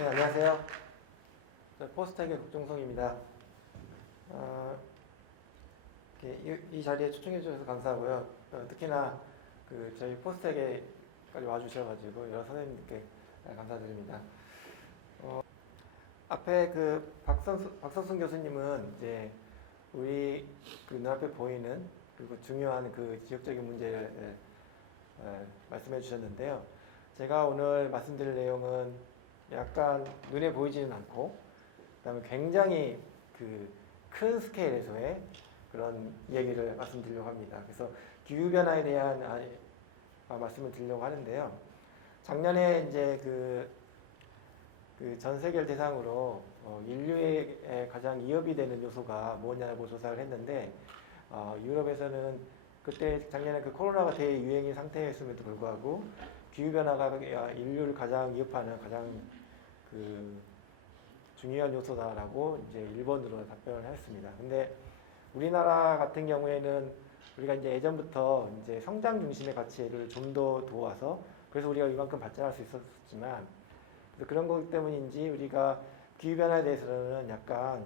네, 안녕하세요. 포스텍의 국종성입니다. 이 자리에 초청해 주셔서 감사하고요. 특히나 저희 포스텍에까지 와주셔가지고 여러 선생님들께 감사드립니다. 앞에 박선순 교수님은 이제 우리 눈앞에 보이는 그리고 중요한 지역적인 문제를 말씀해 주셨는데요. 제가 오늘 말씀드릴 내용은 약간 눈에 보이지는 않고, 그다음에 굉장히 큰 스케일에서의 그런 얘기를 말씀드리려고 합니다. 그래서 기후변화에 대한 말씀을 드리려고 하는데요. 작년에 이제 전 세계를 대상으로 인류의 가장 위협이 되는 요소가 뭐냐고 조사를 했는데, 유럽에서는 그때 작년에 코로나가 대유행인 상태였음에도 불구하고 기후변화가 인류를 가장 위협하는 가장 중요한 요소다라고 이제 1번으로 답변을 했습니다. 근데 우리나라 같은 경우에는 우리가 이제 예전부터 이제 성장 중심의 가치를 좀 더 도와서 그래서 우리가 이만큼 발전할 수 있었지만, 그런 거기 때문인지 우리가 기후변화에 대해서는 약간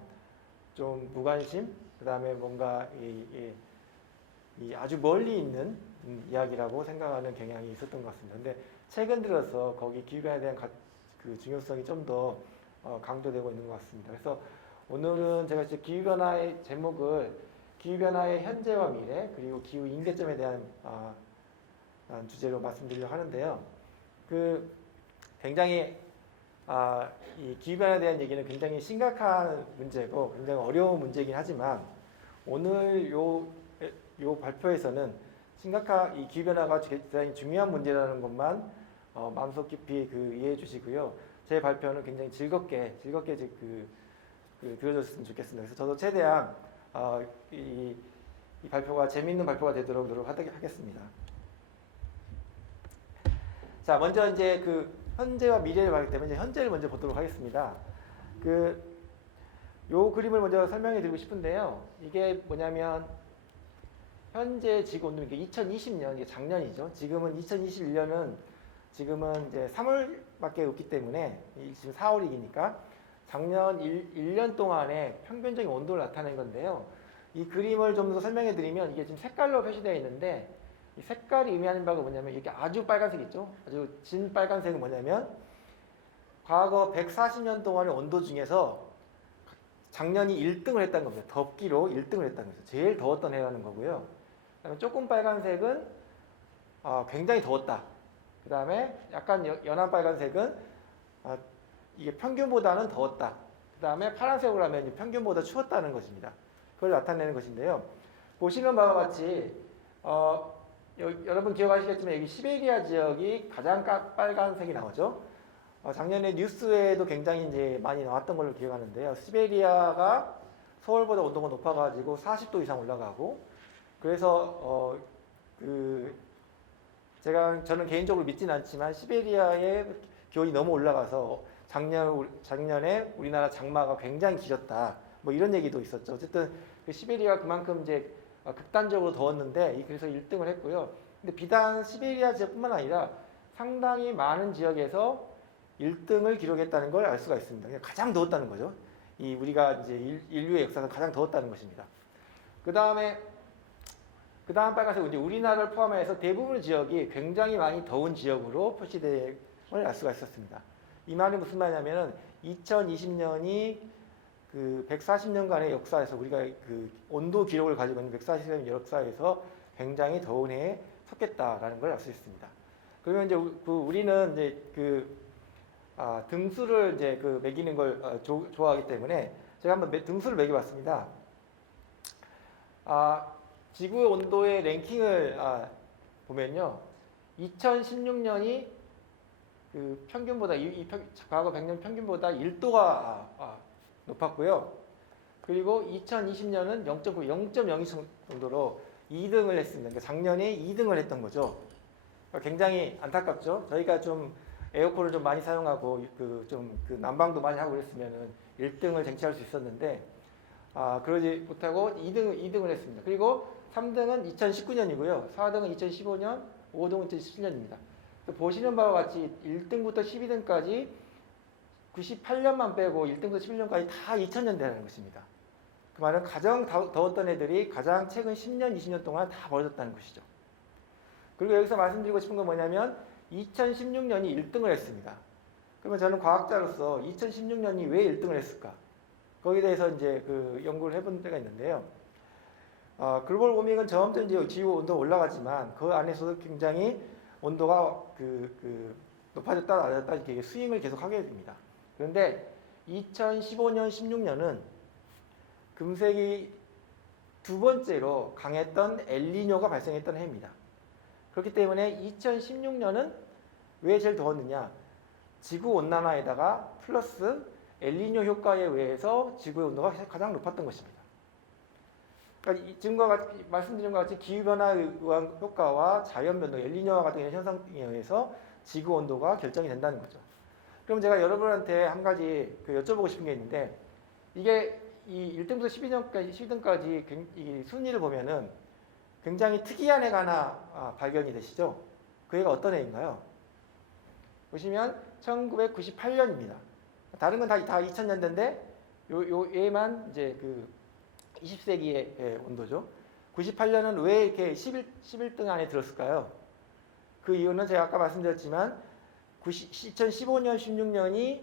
좀 무관심, 그 다음에 뭔가 이 아주 멀리 있는 이야기라고 생각하는 경향이 있었던 것 같습니다. 근데 최근 들어서 거기 기후변화에 대한 중요성이 좀 더 강조되고 있는 것 같습니다. 그래서 오늘은 제가 기후변화의 제목을 기후변화의 현재와 미래 그리고 기후 임계점에 대한 주제로 말씀드리려고 하는데요. 굉장히 이 기후변화에 대한 얘기는 굉장히 심각한 문제고 굉장히 어려운 문제이긴 하지만 오늘 요 발표에서는 이 기후변화가 굉장히 중요한 문제라는 것만 마음속 깊이 이해해 주시고요. 제 발표는 굉장히 즐겁게 들어줬으면 좋겠습니다. 그래서 저도 최대한 이 발표가 재미있는 발표가 되도록 노력하겠습니다. 자, 먼저 이제 현재와 미래를 말하기 때문에 이제 현재를 먼저 보도록 하겠습니다. 요 그림을 먼저 설명해 드리고 싶은데요. 이게 뭐냐면 현재 지구 온도, 이게 2020년, 이게 작년이죠. 지금은 2021년은 지금은 이제 3월밖에 없기 때문에 지금 4월이니까 작년 1년 동안의 평균적인 온도를 나타낸 건데요. 이 그림을 좀 더 설명해 드리면 이게 지금 색깔로 표시되어 있는데 이 색깔이 의미하는 바가 뭐냐면 이렇게 아주 빨간색 있죠. 아주 진 빨간색은 뭐냐면 과거 140년 동안의 온도 중에서 작년이 1등을 했다는 겁니다. 덥기로 1등을 했다는 거죠. 제일 더웠던 해라는 거고요. 그다음에 조금 빨간색은 굉장히 더웠다. 그 다음에 약간 연한 빨간색은 이게 평균보다는 더웠다. 그 다음에 파란색으로 하면 평균보다 추웠다는 것입니다. 그걸 나타내는 것인데요. 보시는 바와 같이 여러분 기억하시겠지만 여기 시베리아 지역이 가장 빨간색이 나오죠. 작년에 뉴스에도 굉장히 이제 많이 나왔던 걸로 기억하는데요. 시베리아가 서울보다 온도가 높아가지고 40도 이상 올라가고, 그래서 저는 개인적으로 믿지는 않지만 시베리아의 기온이 너무 올라가서 작년에 우리나라 장마가 굉장히 길었다. 뭐 이런 얘기도 있었죠. 어쨌든 시베리아가 그만큼 이제 극단적으로 더웠는데 그래서 1등을 했고요. 근데 비단 시베리아 지역뿐만 아니라 상당히 많은 지역에서 1등을 기록했다는 걸 알 수가 있습니다. 가장 더웠다는 거죠. 우리가 이제 인류의 역사에서 가장 더웠다는 것입니다. 그 다음 빨간색은 이제 우리나라를 포함해서 대부분의 지역이 굉장히 많이 더운 지역으로 표시됨을 알 수가 있었습니다. 이 말이 무슨 말이냐면은 2020년이 140년간의 역사에서 우리가 온도 기록을 가지고 있는 140년 역사에서 굉장히 더운 해에 속했다라는 걸 알 수 있습니다. 그러면 이제 우리는 이제 등수를 이제 매기는 걸 좋아하기 때문에 제가 한번 등수를 매겨봤습니다. 지구의 온도의 랭킹을 보면요. 2016년이 평균보다, 과거 100년 평균보다 1도가 높았고요. 그리고 2020년은 0.02 정도로 2등을 했습니다. 그러니까 작년에 2등을 했던 거죠. 굉장히 안타깝죠. 저희가 좀 에어컨을 좀 많이 사용하고 난방도 많이 하고 그랬으면은 1등을 쟁취할 수 있었는데 그러지 못하고 2등을 했습니다. 그리고 3등은 2019년이고요. 4등은 2015년, 5등은 2017년입니다. 보시는 바와 같이 1등부터 12등까지 98년만 빼고 1등부터 11년까지 다 2000년대라는 것입니다. 그 말은 가장 더웠던 애들이 가장 최근 10년, 20년 동안 다 벌어졌다는 것이죠. 그리고 여기서 말씀드리고 싶은 건 뭐냐면 2016년이 1등을 했습니다. 그러면 저는 과학자로서 2016년이 왜 1등을 했을까? 거기에 대해서 이제 그 연구를 해본 때가 있는데요. 글로벌 워밍은 점점 이제 지구 온도가 올라가지만 그 안에서도 굉장히 온도가 높아졌다 낮았다 이렇게 스윙을 계속 하게 됩니다. 그런데 2015년, 16년은 금세기 두 번째로 강했던 엘니뇨가 발생했던 해입니다. 그렇기 때문에 2016년은 왜 제일 더웠느냐? 지구온난화에다가 플러스 엘니뇨 효과에 의해서 지구의 온도가 가장 높았던 것입니다. 그러니까 지금과 같이 말씀드린 것 같이 기후변화 효과와 자연변동, 엘니뇨와 같은 현상에 의해서 지구온도가 결정이 된다는 거죠. 그럼 제가 여러분한테 한 가지 여쭤보고 싶은 게 있는데 이게 이 1등부터 12등까지 이 순위를 보면은 굉장히 특이한 애가 하나 발견이 되시죠? 그 애가 어떤 애인가요? 보시면 1998년입니다. 다른 건 다 2000년대인데 요 얘만 이제 그 20세기의 온도죠. 98년은 왜 이렇게 11등 안에 들었을까요? 그 이유는 제가 아까 말씀드렸지만 2015년, 16년이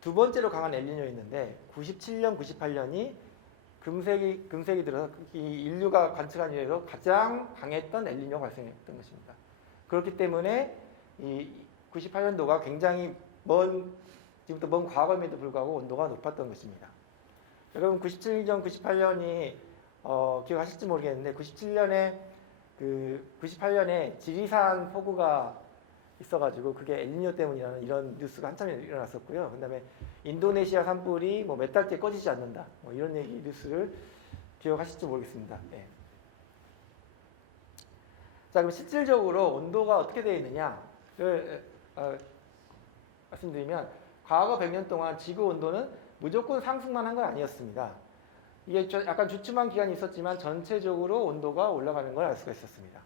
두 번째로 강한 엘니뇨였는데 97년, 98년이 금세기 들어서 이 인류가 관측한 이래로 가장 강했던 엘니뇨가 발생했던 것입니다. 그렇기 때문에 이 98년도가 굉장히 지금부터 먼 과거임에도 불구하고 온도가 높았던 것입니다. 여러분 97년, 98년이 기억하실지 모르겠는데 98년에 지리산 폭우가 있어가지고 그게 엘니뇨 때문이라는 이런 뉴스가 한참 일어났었고요. 그다음에 인도네시아 산불이 뭐 몇 달째 꺼지지 않는다. 뭐 이런 뉴스를 기억하실지 모르겠습니다. 네. 자, 그럼 실질적으로 온도가 어떻게 되어 있느냐를 말씀드리면 과거 100년 동안 지구 온도는 무조건 상승만 한 건 아니었습니다. 이게 약간 주춤한 기간이 있었지만 전체적으로 온도가 올라가는 걸 알 수가 있었습니다.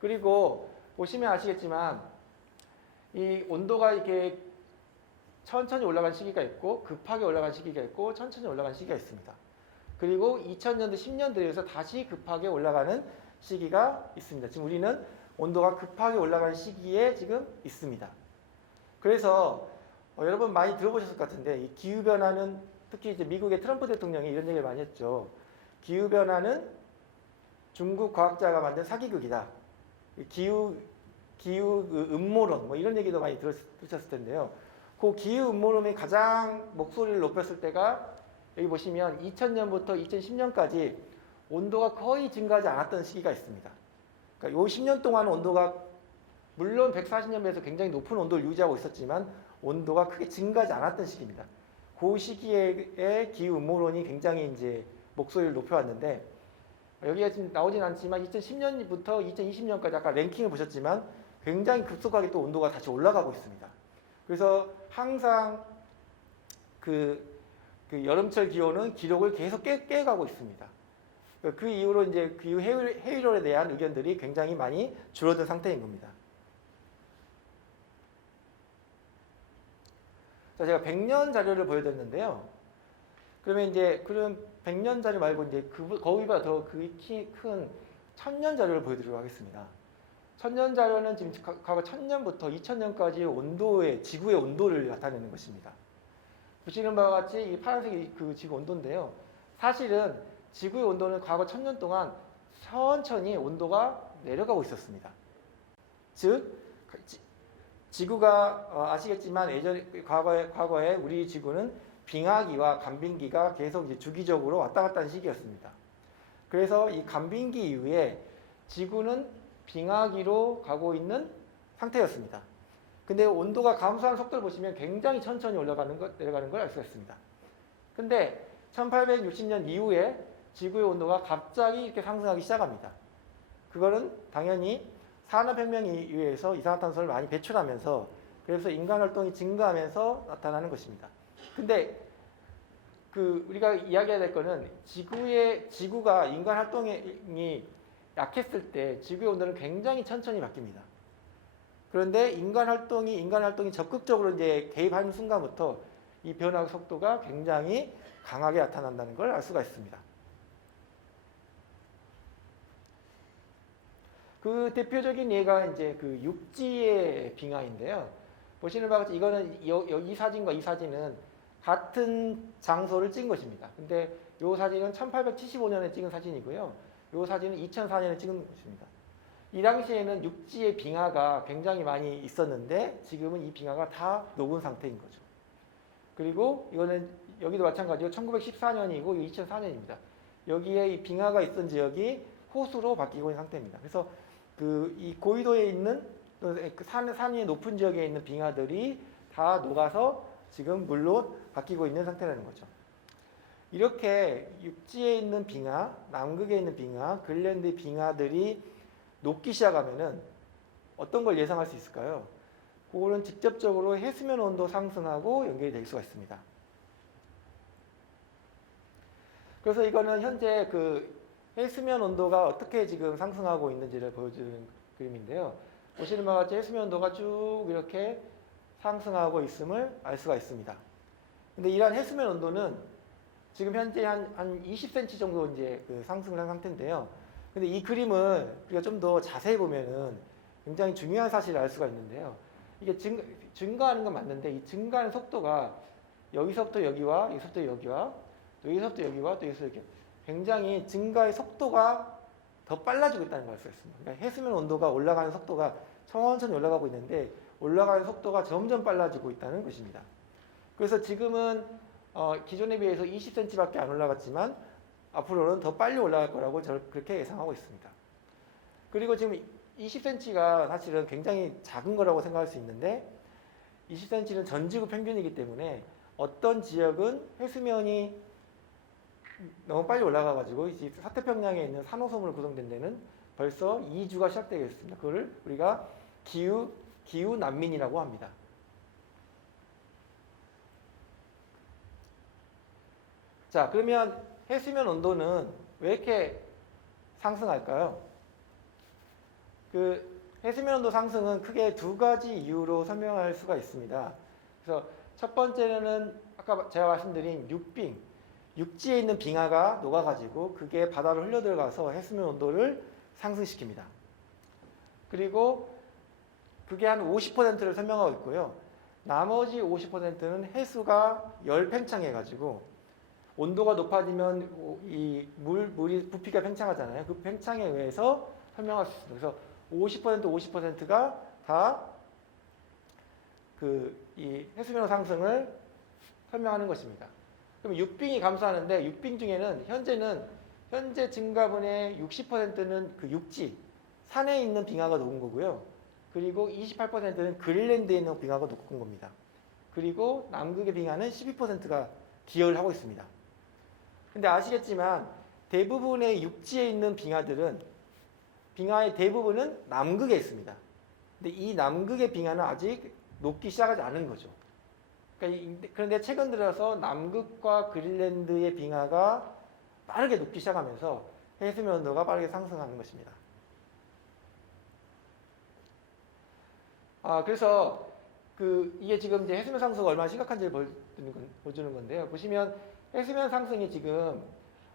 그리고 보시면 아시겠지만 이 온도가 이렇게 천천히 올라간 시기가 있고 급하게 올라간 시기가 있고 천천히 올라간 시기가 있습니다. 그리고 2000년대, 10년대에서 다시 급하게 올라가는 시기가 있습니다. 지금 우리는 온도가 급하게 올라간 시기에 지금 있습니다. 그래서 여러분 많이 들어보셨을 것 같은데 이 기후변화는 특히 이제 미국의 트럼프 대통령이 이런 얘기를 많이 했죠. 기후변화는 중국 과학자가 만든 사기극이다. 기후 음모론 뭐 이런 얘기도 많이 들으셨을 텐데요. 그 기후 음모론이 가장 목소리를 높였을 때가 여기 보시면 2000년부터 2010년까지 온도가 거의 증가하지 않았던 시기가 있습니다. 그러니까 요 10년 동안 온도가 물론 140년에서 굉장히 높은 온도를 유지하고 있었지만 온도가 크게 증가하지 않았던 시기입니다. 그 시기에 기후 음모론이 굉장히 이제 목소리를 높여왔는데 여기가 지금 나오진 않지만 2010년부터 2020년까지 아까 랭킹을 보셨지만 굉장히 급속하게 또 온도가 다시 올라가고 있습니다. 그래서 항상 그 여름철 기온은 기록을 계속 깨가고 있습니다. 그 이후로 이제 기후 해일론에 대한 의견들이 굉장히 많이 줄어든 상태인 겁니다. 자, 제가 100년 자료를 보여드렸는데요. 그러면 이제 그런 100년 자료 말고 이제 거기보다 더 큰 1000년 자료를 보여드리도록 하겠습니다. 1000년 자료는 지금 과거 1000년부터 2000년까지 지구의 온도를 나타내는 것입니다. 보시는 바와 같이 이 파란색이 그 지구 온도인데요. 사실은 지구의 온도는 과거 1000년 동안 천천히 온도가 내려가고 있었습니다. 즉, 지구가 아시겠지만 과거에 우리 지구는 빙하기와 간빙기가 계속 이제 주기적으로 왔다 갔다 하는 시기였습니다. 그래서 이 간빙기 이후에 지구는 빙하기로 가고 있는 상태였습니다. 근데 온도가 감소하는 속도를 보시면 굉장히 천천히 내려가는 걸 알 수가 있습니다. 근데 1860년 이후에 지구의 온도가 갑자기 이렇게 상승하기 시작합니다. 그거는 당연히 산업혁명에 의해서 이산화탄소를 많이 배출하면서 그래서 인간 활동이 증가하면서 나타나는 것입니다. 근데 우리가 이야기해야 될 거는 지구가 인간 활동이 약했을 때 지구의 온도는 굉장히 천천히 바뀝니다. 그런데 인간 활동이 적극적으로 이제 개입하는 순간부터 이 변화 속도가 굉장히 강하게 나타난다는 걸 알 수가 있습니다. 그 대표적인 예가 이제 그 육지의 빙하인데요. 보시는 바와 같이 이거는 이 사진과 이 사진은 같은 장소를 찍은 것입니다. 근데 이 사진은 1875년에 찍은 사진이고요. 이 사진은 2004년에 찍은 것입니다. 이 당시에는 육지의 빙하가 굉장히 많이 있었는데 지금은 이 빙하가 다 녹은 상태인 거죠. 그리고 이거는 여기도 마찬가지로 1914년이고 2004년입니다. 여기에 이 빙하가 있던 지역이 호수로 바뀌고 있는 상태입니다. 그래서 그 이 고위도에 있는 산 위에 높은 지역에 있는 빙하들이 다 녹아서 지금 물로 바뀌고 있는 상태라는 거죠. 이렇게 육지에 있는 빙하, 남극에 있는 빙하, 그린란드 빙하들이 녹기 시작하면은 어떤 걸 예상할 수 있을까요? 그거는 직접적으로 해수면 온도 상승하고 연결이 될 수가 있습니다. 그래서 이거는 현재 그 해수면 온도가 어떻게 지금 상승하고 있는지를 보여주는 그림인데요. 보시는 바와 같이 해수면 온도가 쭉 이렇게 상승하고 있음을 알 수가 있습니다. 근데 이러한 해수면 온도는 지금 현재 한 20cm 정도 이제 그 상승을 한 상태인데요. 근데 이 그림을 우리가 좀 더 자세히 보면은 굉장히 중요한 사실을 알 수가 있는데요. 이게 증가하는 건 맞는데 이 증가하는 속도가 여기서부터 여기와 여기서부터 여기와 또 여기서부터 여기와 또 여기서 이렇게 굉장히 증가의 속도가 더 빨라지고 있다는 걸 알 수 있습니다. 그러니까 해수면 온도가 올라가는 속도가 천천히 올라가고 있는데 올라가는 속도가 점점 빨라지고 있다는 것입니다. 그래서 지금은 기존에 비해서 20cm밖에 안 올라갔지만 앞으로는 더 빨리 올라갈 거라고 저는 그렇게 예상하고 있습니다. 그리고 지금 20cm가 사실은 굉장히 작은 거라고 생각할 수 있는데 20cm는 전 지구 평균이기 때문에 어떤 지역은 해수면이 너무 빨리 올라가가지고 이제 서태평양에 있는 산호섬으로 구성된 데는 벌써 이주가 시작되겠습니다. 그거를 우리가 기후 난민이라고 합니다. 자, 그러면 해수면 온도는 왜 이렇게 상승할까요? 그 해수면 온도 상승은 크게 두 가지 이유로 설명할 수가 있습니다. 그래서 첫 번째는 아까 제가 말씀드린 육지에 있는 빙하가 녹아가지고 그게 바다로 흘려 들어가서 해수면 온도를 상승시킵니다. 그리고 그게 한 50%를 설명하고 있고요. 나머지 50%는 해수가 열 팽창해가지고 온도가 높아지면 이 물이 부피가 팽창하잖아요. 그 팽창에 의해서 설명할 수 있습니다. 그래서 50%가 다 이 해수면 상승을 설명하는 것입니다. 그럼 육빙이 감소하는데 육빙 중에는 현재 증가분의 60%는 그 육지, 산에 있는 빙하가 녹은 거고요. 그리고 28%는 그린란드에 있는 빙하가 녹은 겁니다. 그리고 남극의 빙하는 12%가 기여를 하고 있습니다. 근데 아시겠지만 대부분의 육지에 있는 빙하의 대부분은 남극에 있습니다. 근데 이 남극의 빙하는 아직 녹기 시작하지 않은 거죠. 그런데 최근 들어서 남극과 그린란드의 빙하가 빠르게 녹기 시작하면서 해수면 온도가 빠르게 상승하는 것입니다. 그래서 이게 지금 이제 해수면 상승이 얼마나 심각한지를 보여주는 건데요. 보시면 해수면 상승이 지금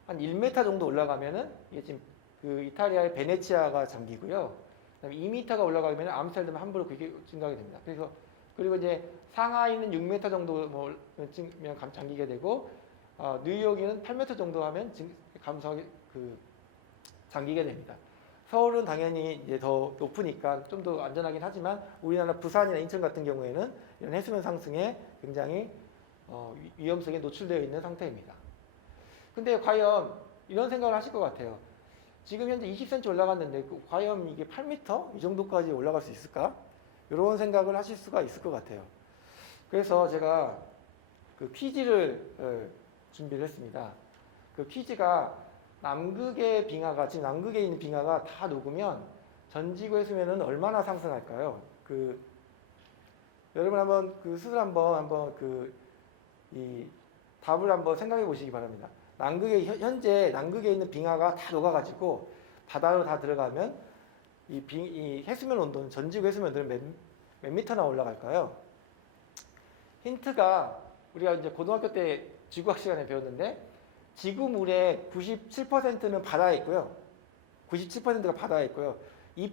한 1m 정도 올라가면은 이게 지금 그 이탈리아의 베네치아가 잠기고요. 그다음에 2m가 올라가면 암스테르담 함부르크 그게 증가하게 됩니다. 그리고 이제 상하이는 6m 정도면 잠기게 되고 뉴욕에는 8m 정도 하면 잠기게 됩니다. 서울은 당연히 이제 더 높으니까 좀 더 안전하긴 하지만 우리나라 부산이나 인천 같은 경우에는 이런 해수면 상승에 굉장히 위험성에 노출되어 있는 상태입니다. 근데 과연 이런 생각을 하실 것 같아요. 지금 현재 20cm 올라갔는데 과연 이게 8m? 이 정도까지 올라갈 수 있을까? 이런 생각을 하실 수가 있을 것 같아요. 그래서 제가 그 퀴즈를 준비를 했습니다. 그 퀴즈가 지금 남극에 있는 빙하가 다 녹으면 전 지구 해수면은 얼마나 상승할까요? 여러분 한번 스스로 한번 이 답을 한번 생각해 보시기 바랍니다. 현재 남극에 있는 빙하가 다 녹아가지고 바다로 다 들어가면 이 해수면 온도는 전지구 해수면 온도는 몇 미터나 올라갈까요? 힌트가 우리가 이제 고등학교 때 지구학 시간에 배웠는데 지구 물의 97%는 바다에 있고요. 97%가 바다에 있고요.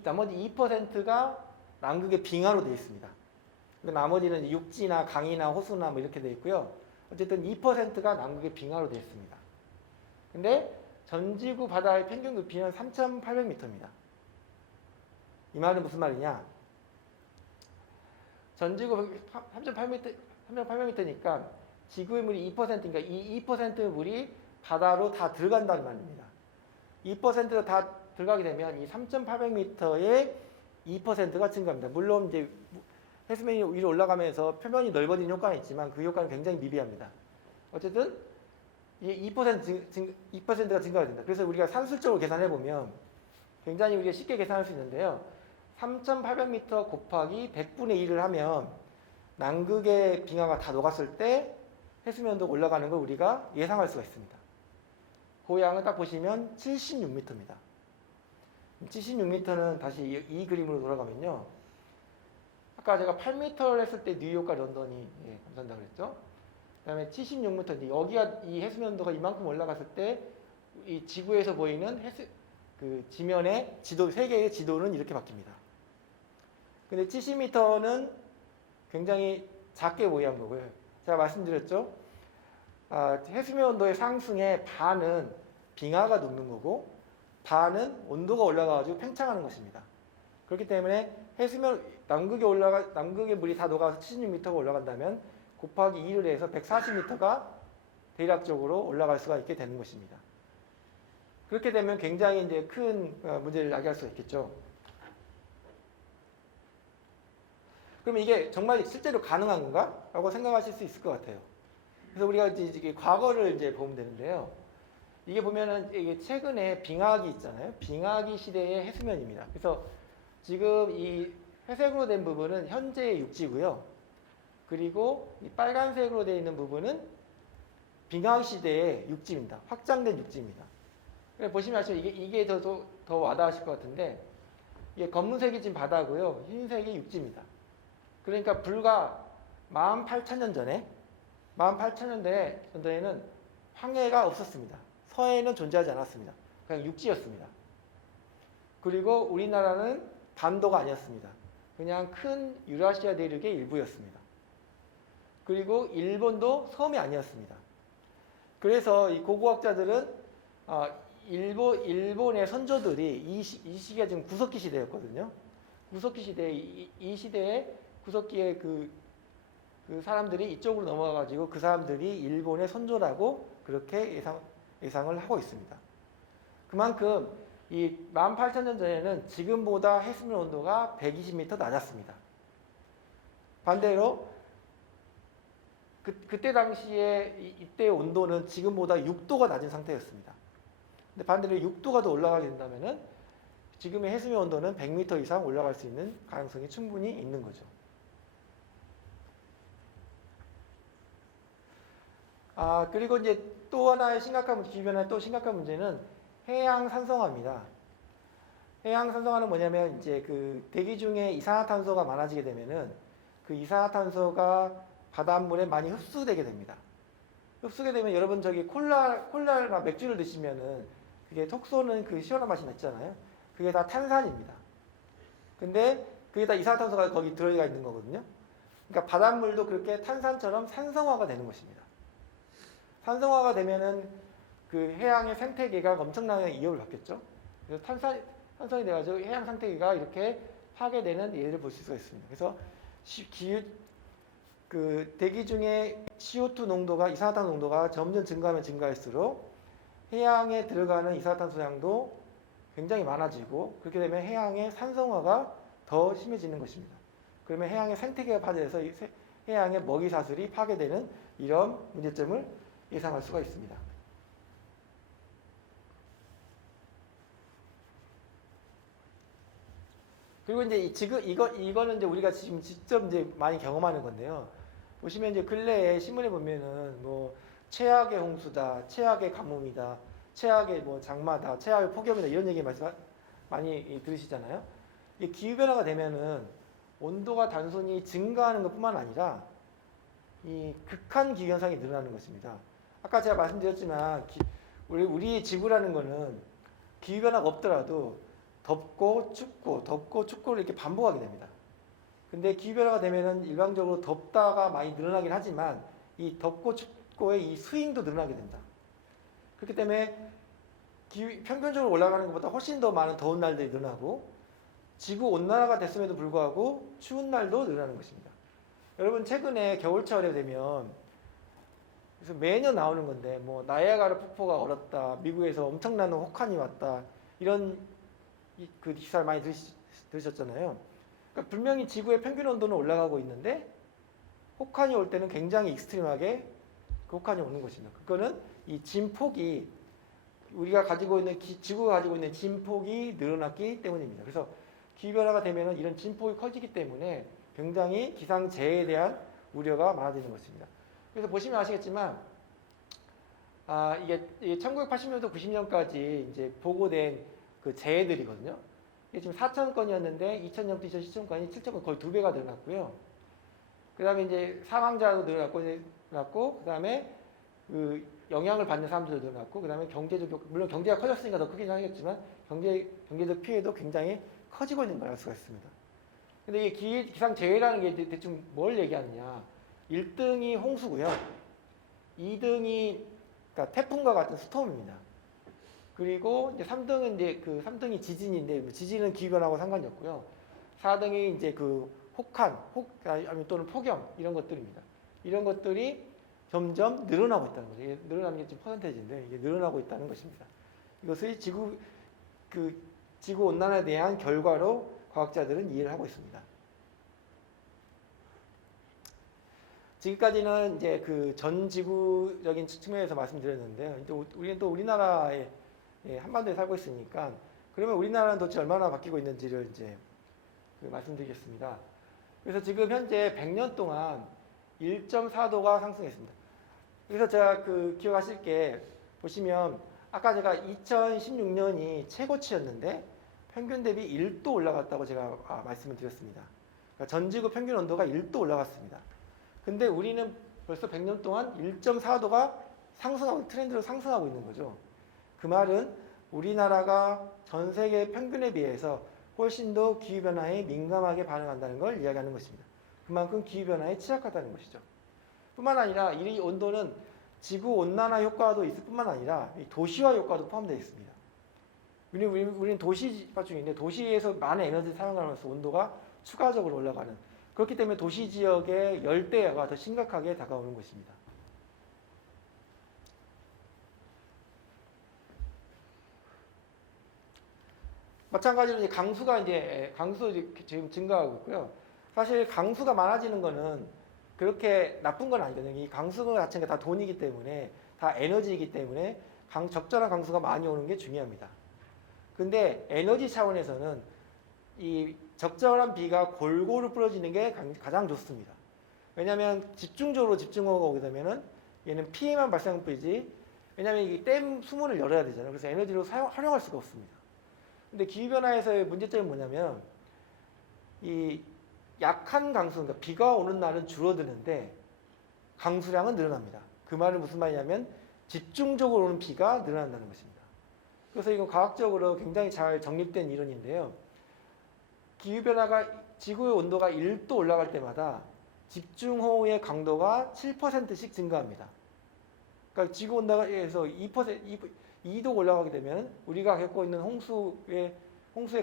나머지 2%가 남극의 빙하로 되어 있습니다. 나머지는 육지나 강이나 호수나 뭐 이렇게 되어 있고요. 어쨌든 2%가 남극의 빙하로 되어 있습니다. 근데 전지구 바다의 평균 깊이는 3,800m입니다. 이 말은 무슨 말이냐? 전지구 3,800m니까 지구의 물이 2%니까 이 2%의 물이 바다로 다 들어간다는 말입니다. 2%가 다 들어가게 되면 이 3,800m의 2%가 증가합니다. 물론 이제 해수면이 위로 올라가면서 표면이 넓어지는 효과는 있지만 그 효과는 굉장히 미비합니다. 어쨌든 이 2%가 증가가 된다. 그래서 우리가 산술적으로 계산해 보면 굉장히 우리가 쉽게 계산할 수 있는데요. 3,800m 곱하기 100분의 1을 하면 남극의 빙하가 다 녹았을 때 해수면도 올라가는 걸 우리가 예상할 수가 있습니다. 그 양을 딱 보시면 76m입니다. 76m는 다시 이 그림으로 돌아가면요. 아까 제가 8m를 했을 때 뉴욕과 런던이 감산다 그랬죠. 그 다음에 76m, 여기가 이 해수면도가 이만큼 올라갔을 때 이 지구에서 보이는 그 지면의 지도, 세계의 지도는 이렇게 바뀝니다. 근데 70m는 굉장히 작게 보이한 거고요. 제가 말씀드렸죠. 해수면 온도의 상승의 반은 빙하가 녹는 거고 반은 온도가 올라가가지고 팽창하는 것입니다. 그렇기 때문에 남극의 물이 다 녹아서 76m가 올라간다면 곱하기 2를 해서 140m가 대략적으로 올라갈 수가 있게 되는 것입니다. 그렇게 되면 굉장히 이제 큰 문제를 야기할 수가 있겠죠. 그러면 이게 정말 실제로 가능한 건가? 라고 생각하실 수 있을 것 같아요. 그래서 우리가 이제 과거를 이제 보면 되는데요. 이게 보면은 이게 최근에 빙하기 있잖아요. 빙하기 시대의 해수면입니다. 그래서 지금 이 회색으로 된 부분은 현재의 육지고요. 그리고 이 빨간색으로 되어 있는 부분은 빙하기 시대의 육지입니다. 확장된 육지입니다. 보시면 아시죠? 이게 더 와닿으실 것 같은데 이게 검은색이 지금 바다고요. 흰색이 육지입니다. 그러니까 불과 18,000년 전에 18,000년 전에는 황해가 없었습니다. 서해는 존재하지 않았습니다. 그냥 육지였습니다. 그리고 우리나라는 반도가 아니었습니다. 그냥 큰 유라시아 대륙의 일부였습니다. 그리고 일본도 섬이 아니었습니다. 그래서 이 고고학자들은 일본의 선조들이 이 시기가 지금 구석기 시대였거든요. 구석기 시대, 이 시대에 구석기에 그 사람들이 이쪽으로 넘어가가지고 그 사람들이 일본의 선조라고 그렇게 예상을 하고 있습니다. 그만큼 이 18,000년 전에는 지금보다 해수면 온도가 120m 낮았습니다. 반대로 그때 당시에 이때 온도는 지금보다 6도가 낮은 상태였습니다. 근데 반대로 6도가 더 올라가게 된다면은 지금의 해수면 온도는 100m 이상 올라갈 수 있는 가능성이 충분히 있는 거죠. 그리고 이제 또 하나의 주변에 또 심각한 문제는 해양 산성화입니다. 해양 산성화는 뭐냐면 이제 그 대기 중에 이산화탄소가 많아지게 되면은 그 이산화탄소가 바닷물에 많이 흡수되게 됩니다. 흡수게 되면 여러분 저기 콜라나 맥주를 드시면은 그게 톡 쏘는 그 시원한 맛이 났잖아요. 그게 다 탄산입니다. 근데 그게 다 이산화탄소가 거기 들어가 있는 거거든요. 그러니까 바닷물도 그렇게 탄산처럼 산성화가 되는 것입니다. 산성화가 되면은 그 해양의 생태계가 엄청나게 위협을 받겠죠. 그래서 탄산이 돼가지고 해양 생태계가 이렇게 파괴되는 예를 볼 수가 있습니다. 그래서 그 대기 중에 CO2 농도가 이산화탄소 농도가 점점 증가하면 증가할수록 해양에 들어가는 이산화탄소 양도 굉장히 많아지고 그렇게 되면 해양의 산성화가 더 심해지는 것입니다. 그러면 해양의 생태계가 파괴돼서 해양의 먹이사슬이 파괴되는 이런 문제점을 예상할 수가 있습니다. 그리고 이제 이거는 이제 우리가 지금 직접 이제 많이 경험하는 건데요. 보시면 이제 근래에 신문에 보면은 뭐 최악의 홍수다, 최악의 가뭄이다, 최악의 뭐 장마다, 최악의 폭염이다 이런 얘기 많이 들으시잖아요. 이 기후 변화가 되면은 온도가 단순히 증가하는 것뿐만 아니라 이 극한 기후 현상이 늘어나는 것입니다. 아까 제가 말씀드렸지만 우리 지구라는 거는 기후 변화가 없더라도 덥고 춥고를 이렇게 반복하게 됩니다. 근데 기후 변화가 되면은 일반적으로 덥다가 많이 늘어나긴 하지만 이 덥고 춥고의 이 스윙도 늘어나게 된다. 그렇기 때문에 평균적으로 올라가는 것보다 훨씬 더 많은 더운 날들이 늘어나고 지구 온난화가 됐음에도 불구하고 추운 날도 늘어나는 것입니다. 여러분 최근에 겨울철에 되면 그래서 매년 나오는 건데 뭐 나이아가라 폭포가 얼었다, 미국에서 엄청난 혹한이 왔다 이런 그 기사를 많이 들으셨잖아요. 그러니까 분명히 지구의 평균 온도는 올라가고 있는데 혹한이 올 때는 굉장히 익스트림하게 그 혹한이 오는 것입니다. 그거는 이 진폭이 우리가 가지고 있는 지구가 가지고 있는 진폭이 늘어났기 때문입니다. 그래서 기후변화가 되면 이런 진폭이 커지기 때문에 굉장히 기상재해에 대한 우려가 많아지는 것입니다. 그래서 보시면 아시겠지만 이게 1980년부터 90년까지 이제 보고된 그 재해들이거든요. 이게 지금 4,000건이었는데 2000년부터 2010년까지 7,000건 거의 2배가 늘어났고요. 그 다음에 이제 사망자도 늘어났고, 그 다음에 그 영향을 받는 사람들도 늘어났고, 그 다음에 물론 경제가 커졌으니까 더 크긴 하겠지만, 경제적 피해도 굉장히 커지고 있는 걸 알 수가 있습니다. 근데 이게 기상재해라는 게 대충 뭘 얘기하느냐. 1등이 홍수고요. 2등이, 그러니까 태풍과 같은 스톰입니다. 그리고 이제 3등은 그 3등이 지진인데, 지진은 기후변화하고 상관이 없고요. 4등이 이제 그 혹한, 또는 폭염, 이런 것들입니다. 이런 것들이 점점 늘어나고 있다는 거죠. 이게 늘어나는 게 지금 퍼센테이지인데, 이게 늘어나고 있다는 것입니다. 이것을 지구 온난화에 대한 결과로 과학자들은 이해를 하고 있습니다. 지금까지는 이제 그 전 지구적인 측면에서 말씀드렸는데요. 이제 우리는 또 우리나라에 한반도에 살고 있으니까 그러면 우리나라는 도대체 얼마나 바뀌고 있는지를 이제 말씀드리겠습니다. 그래서 지금 현재 100년 동안 1.4도가 상승했습니다. 그래서 제가 기억하실 게 보시면 아까 제가 2016년이 최고치였는데 평균 대비 1도 올라갔다고 제가 말씀을 드렸습니다. 그러니까 전 지구 평균 온도가 1도 올라갔습니다. 근데 우리는 벌써 100년 동안 1.4도가 트렌드로 상승하고 있는 거죠. 그 말은 우리나라가 전 세계 평균에 비해서 훨씬 더 기후변화에 민감하게 반응한다는 걸 이야기하는 것입니다. 그만큼 기후변화에 취약하다는 것이죠. 뿐만 아니라 이 온도는 지구온난화 효과도 있을 뿐만 아니라 도시화 효과도 포함되어 있습니다. 우리는 도시가 중인데 도시에서 많은 에너지를 사용하면서 온도가 추가적으로 올라가는, 그렇기 때문에 도시 지역의 열대야가 더 심각하게 다가오는 것입니다. 마찬가지로 강수도 지금 증가하고 있고요. 사실 강수가 많아지는 거는 그렇게 나쁜 건 아니거든요. 이 강수 자체가 다 돈이기 때문에, 다 에너지이기 때문에 적절한 강수가 많이 오는 게 중요합니다. 근데 에너지 차원에서는 이 적절한 비가 골고루 뿌려지는 게 가장 좋습니다. 왜냐하면 집중적으로 집중호우가 오게 되면은 얘는 피해만 발생할 뿐이지, 왜냐하면 이 댐 수문을 열어야 되잖아요. 그래서 에너지로 활용할 수가 없습니다. 근데 기후변화에서의 문제점이 뭐냐면 이 약한 강수, 그러니까 비가 오는 날은 줄어드는데 강수량은 늘어납니다. 그 말은 무슨 말이냐면 집중적으로 오는 비가 늘어난다는 것입니다. 그래서 이건 과학적으로 굉장히 잘 정립된 이론인데요. 기후변화가 지구의 온도가 1도 올라갈 때마다 집중호우의 강도가 7%씩 증가합니다. 그러니까 지구 온도에서 2도 올라가게 되면 우리가 겪고 있는 홍수의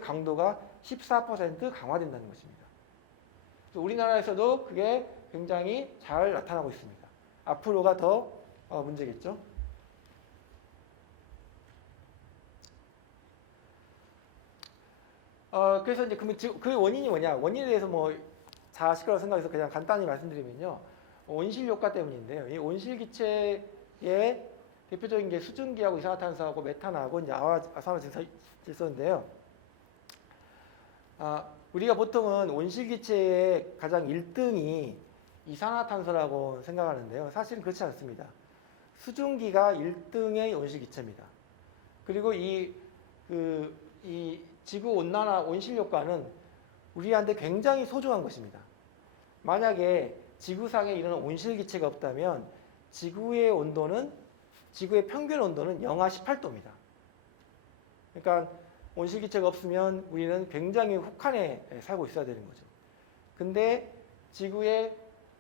강도가 14% 강화된다는 것입니다. 우리나라에서도 그게 굉장히 잘 나타나고 있습니다. 앞으로가 더 문제겠죠. 그래서 이제 그 원인이 뭐냐? 원인에 대해서 잘 아실 거라고 생각해서 그냥 간단히 말씀드리면요. 온실 효과 때문인데요. 이 온실 기체의 대표적인 게 수증기하고 이산화탄소하고 메탄하고 이제 아산화질소인데요. 우리가 보통은 온실 기체의 가장 1등이 이산화탄소라고 생각하는데요. 사실은 그렇지 않습니다. 수증기가 1등의 온실 기체입니다. 그리고 이 지구 온난화 온실 효과는 우리한테 굉장히 소중한 것입니다. 만약에 지구상에 이런 온실기체가 없다면 지구의 온도는 지구의 평균 온도는 영하 18도입니다. 그러니까 온실기체가 없으면 우리는 굉장히 혹한에 살고 있어야 되는 거죠. 근데 지구에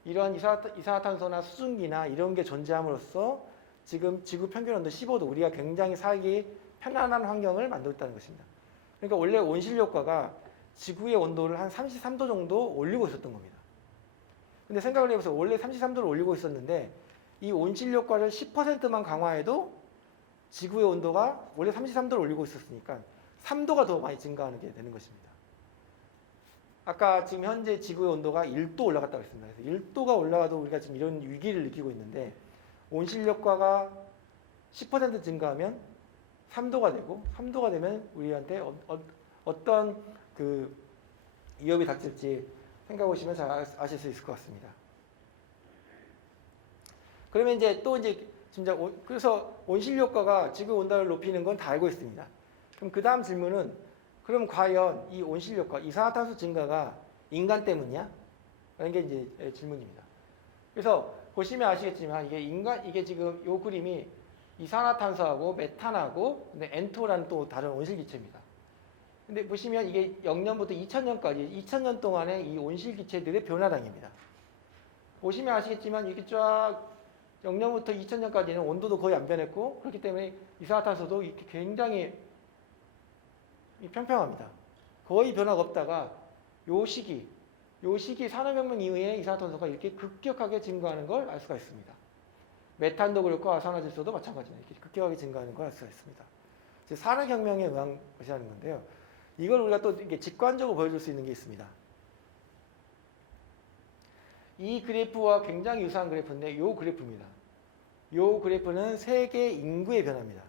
이러한 이산화탄소나 수증기나 이런 게 존재함으로써 지금 지구 평균 온도 15도, 우리가 굉장히 살기 편안한 환경을 만들고 있다는 것입니다. 그러니까 원래 온실효과가 지구의 온도를 한 33도 정도 올리고 있었던 겁니다. 근데 생각을 해보세요. 원래 33도를 올리고 있었는데 이 온실효과를 10%만 강화해도 지구의 온도가 원래 33도를 올리고 있었으니까 3도가 더 많이 증가하는 게 되는 것입니다. 아까 지금 현재 지구의 온도가 1도 올라갔다고 했습니다. 그래서 1도가 올라가도 우리가 지금 이런 위기를 느끼고 있는데 온실효과가 10% 증가하면 3도가 되고 3도가 되면 우리한테 어떤 그 위협이 닥칠지 생각해 보시면 잘 아실 수 있을 것 같습니다. 그러면 이제 또 이제 진짜 그래서 온실효과가 지구 온도를 높이는 건 다 알고 있습니다. 그럼 그 다음 질문은 그럼 과연 이 온실효과, 이산화탄소 증가가 인간 때문이야? 라는 게 이제 질문입니다. 그래서 보시면 아시겠지만 이게 지금 이 그림이 이산화탄소하고 메탄하고 N2라는 또 다른 온실기체입니다. 근데 보시면 이게 0년부터 2000년까지 2000년 동안의 이 온실기체들의 변화량입니다. 보시면 아시겠지만 이렇게 쫙 0년부터 2000년까지는 온도도 거의 안 변했고 그렇기 때문에 이산화탄소도 이렇게 굉장히 평평합니다. 거의 변화가 없다가 요 시기 산업혁명 이후에 이산화탄소가 이렇게 급격하게 증가하는 걸 알 수가 있습니다. 메탄도 그렇고 아산화질소도 마찬가지입니다. 이렇게 급격하게 증가하는 걸 알 수가 있습니다. 산업혁명에 의한 것이라는 건데요. 이걸 우리가 또 이게 직관적으로 보여줄 수 있는 게 있습니다. 이 그래프와 굉장히 유사한 그래프인데 이 그래프입니다. 이 그래프는 세계 인구의 변화입니다.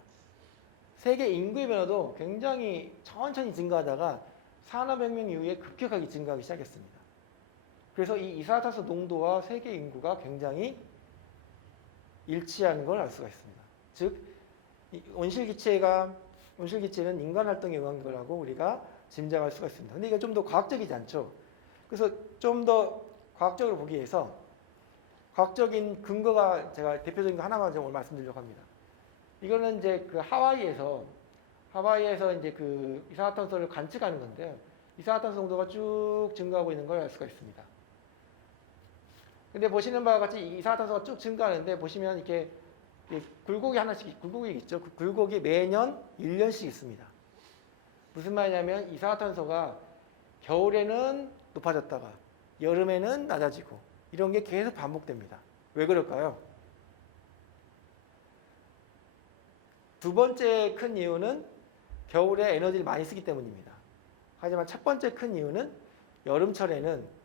세계 인구의 변화도 굉장히 천천히 증가하다가 산업혁명 이후에 급격하게 증가하기 시작했습니다. 그래서 이 이산화탄소 농도와 세계 인구가 굉장히 일치하는 걸 알 수가 있습니다. 즉, 온실기체는 인간 활동에 의한 거라고 우리가 짐작할 수가 있습니다. 근데 이게 좀 더 과학적이지 않죠? 그래서 좀 더 과학적으로 보기 위해서 과학적인 근거가 제가 대표적인 거 하나만 좀 오늘 말씀드리려고 합니다. 이거는 이제 그 하와이에서 이제 그 이산화탄소를 관측하는 건데요. 이산화탄소 농도가 쭉 증가하고 있는 걸 알 수가 있습니다. 근데 보시는 바와 같이 이산화탄소가 쭉 증가하는데 보시면 이렇게 굴곡이 하나씩, 굴곡이 있죠. 그 굴곡이 매년 1년씩 있습니다. 무슨 말이냐면 이산화탄소가 겨울에는 높아졌다가 여름에는 낮아지고 이런 게 계속 반복됩니다. 왜 그럴까요? 두 번째 큰 이유는 겨울에 에너지를 많이 쓰기 때문입니다. 하지만 첫 번째 큰 이유는 여름철에는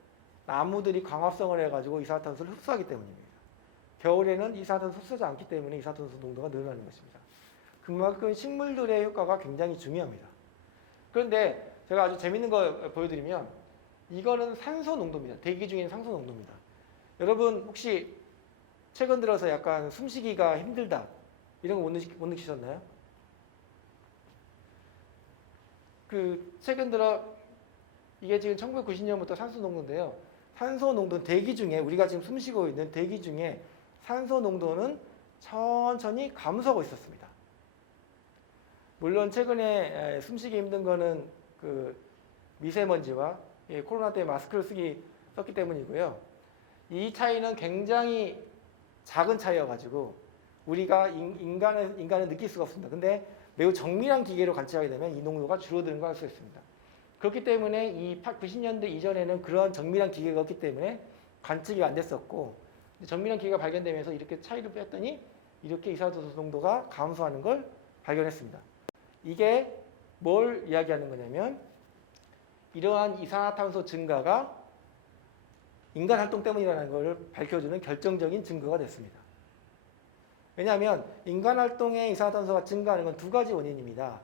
나무들이 광합성을 해가지고 이산화탄소를 흡수하기 때문입니다. 겨울에는 이산화탄소 흡수하지 않기 때문에 이산화탄소 농도가 늘어나는 것입니다. 그만큼 식물들의 효과가 굉장히 중요합니다. 그런데 제가 아주 재밌는 거 보여드리면 이거는 산소 농도입니다. 대기 중인 산소 농도입니다. 여러분 혹시 최근 들어서 약간 숨쉬기가 힘들다 이런 거 못 느끼셨나요? 그 최근 들어 이게 지금 1990년부터 산소 농도인데요. 산소 농도 대기 중에 우리가 지금 숨쉬고 있는 대기 중에 산소 농도는 천천히 감소하고 있었습니다. 물론 최근에 숨쉬기 힘든 거는 그 미세먼지와 코로나 때문에 마스크를 썼기 때문이고요. 이 차이는 굉장히 작은 차이여가지고 우리가 인간은 느낄 수가 없습니다. 근데 매우 정밀한 기계로 관측하게 되면 이 농도가 줄어드는 걸 알 수 있습니다. 그렇기 때문에 이 90년대 이전에는 그런 정밀한 기계가 없기 때문에 관측이 안 됐었고 정밀한 기계가 발견되면서 이렇게 차이를 뺐더니 이렇게 이산화탄소 농도가 감소하는 걸 발견했습니다. 이게 뭘 이야기하는 거냐면 이러한 이산화탄소 증가가 인간 활동 때문이라는 걸 밝혀주는 결정적인 증거가 됐습니다. 왜냐하면 인간 활동에 이산화탄소가 증가하는 건 두 가지 원인입니다.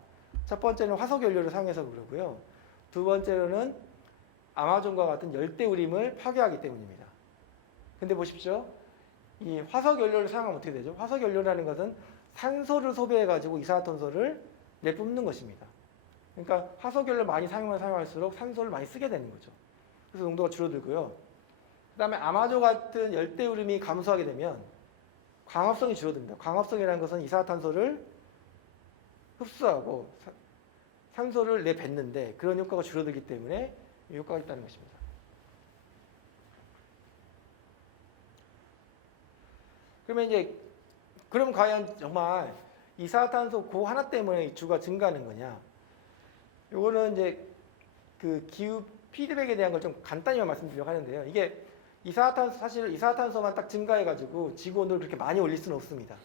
첫 번째는 화석 연료를 사용해서 그러고요. 두 번째로는 아마존과 같은 열대우림을 파괴하기 때문입니다. 근데 보십시오. 이 화석 연료를 사용하면 어떻게 되죠? 화석 연료라는 것은 산소를 소비해가지고 이산화탄소를 내뿜는 것입니다. 그러니까 화석연료를 많이 사용할수록 산소를 많이 쓰게 되는 거죠. 그래서 농도가 줄어들고요. 그다음에 아마조 같은 열대우림이 감소하게 되면 광합성이 줄어듭니다. 광합성이라는 것은 이산화탄소를 흡수하고 산소를 내뱉는데 그런 효과가 줄어들기 때문에 이 효과가 있다는 것입니다. 그러면 과연 정말 이산화탄소 그 하나 때문에 주가 증가하는 거냐? 요거는 이제 그 기후 피드백에 대한 걸 좀 간단히 말씀드리려고 하는데요. 이게 사실 이산화탄소만 딱 증가해가지고 지구 온도를 그렇게 많이 올릴 수는 없습니다.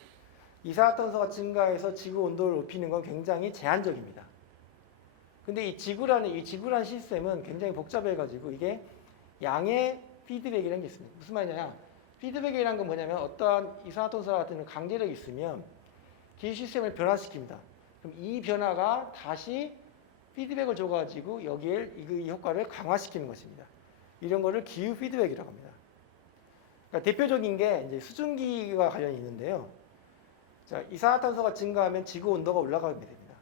이산화탄소가 증가해서 지구 온도를 높이는 건 굉장히 제한적입니다. 근데 이 지구라는 시스템은 굉장히 복잡해가지고 이게 양의 피드백이라는 게 있습니다. 무슨 말이냐? 피드백이라는 건 뭐냐면 어떠한 이산화탄소 같은 강제력이 있으면 기후 시스템을 변화시킵니다. 그럼 이 변화가 다시 피드백을 줘가지고 여기에 이 효과를 강화시키는 것입니다. 이런 거를 기후 피드백이라고 합니다. 그러니까 대표적인 게 이제 수증기와 관련이 있는데요. 자, 이산화탄소가 증가하면 지구 온도가 올라가게 됩니다.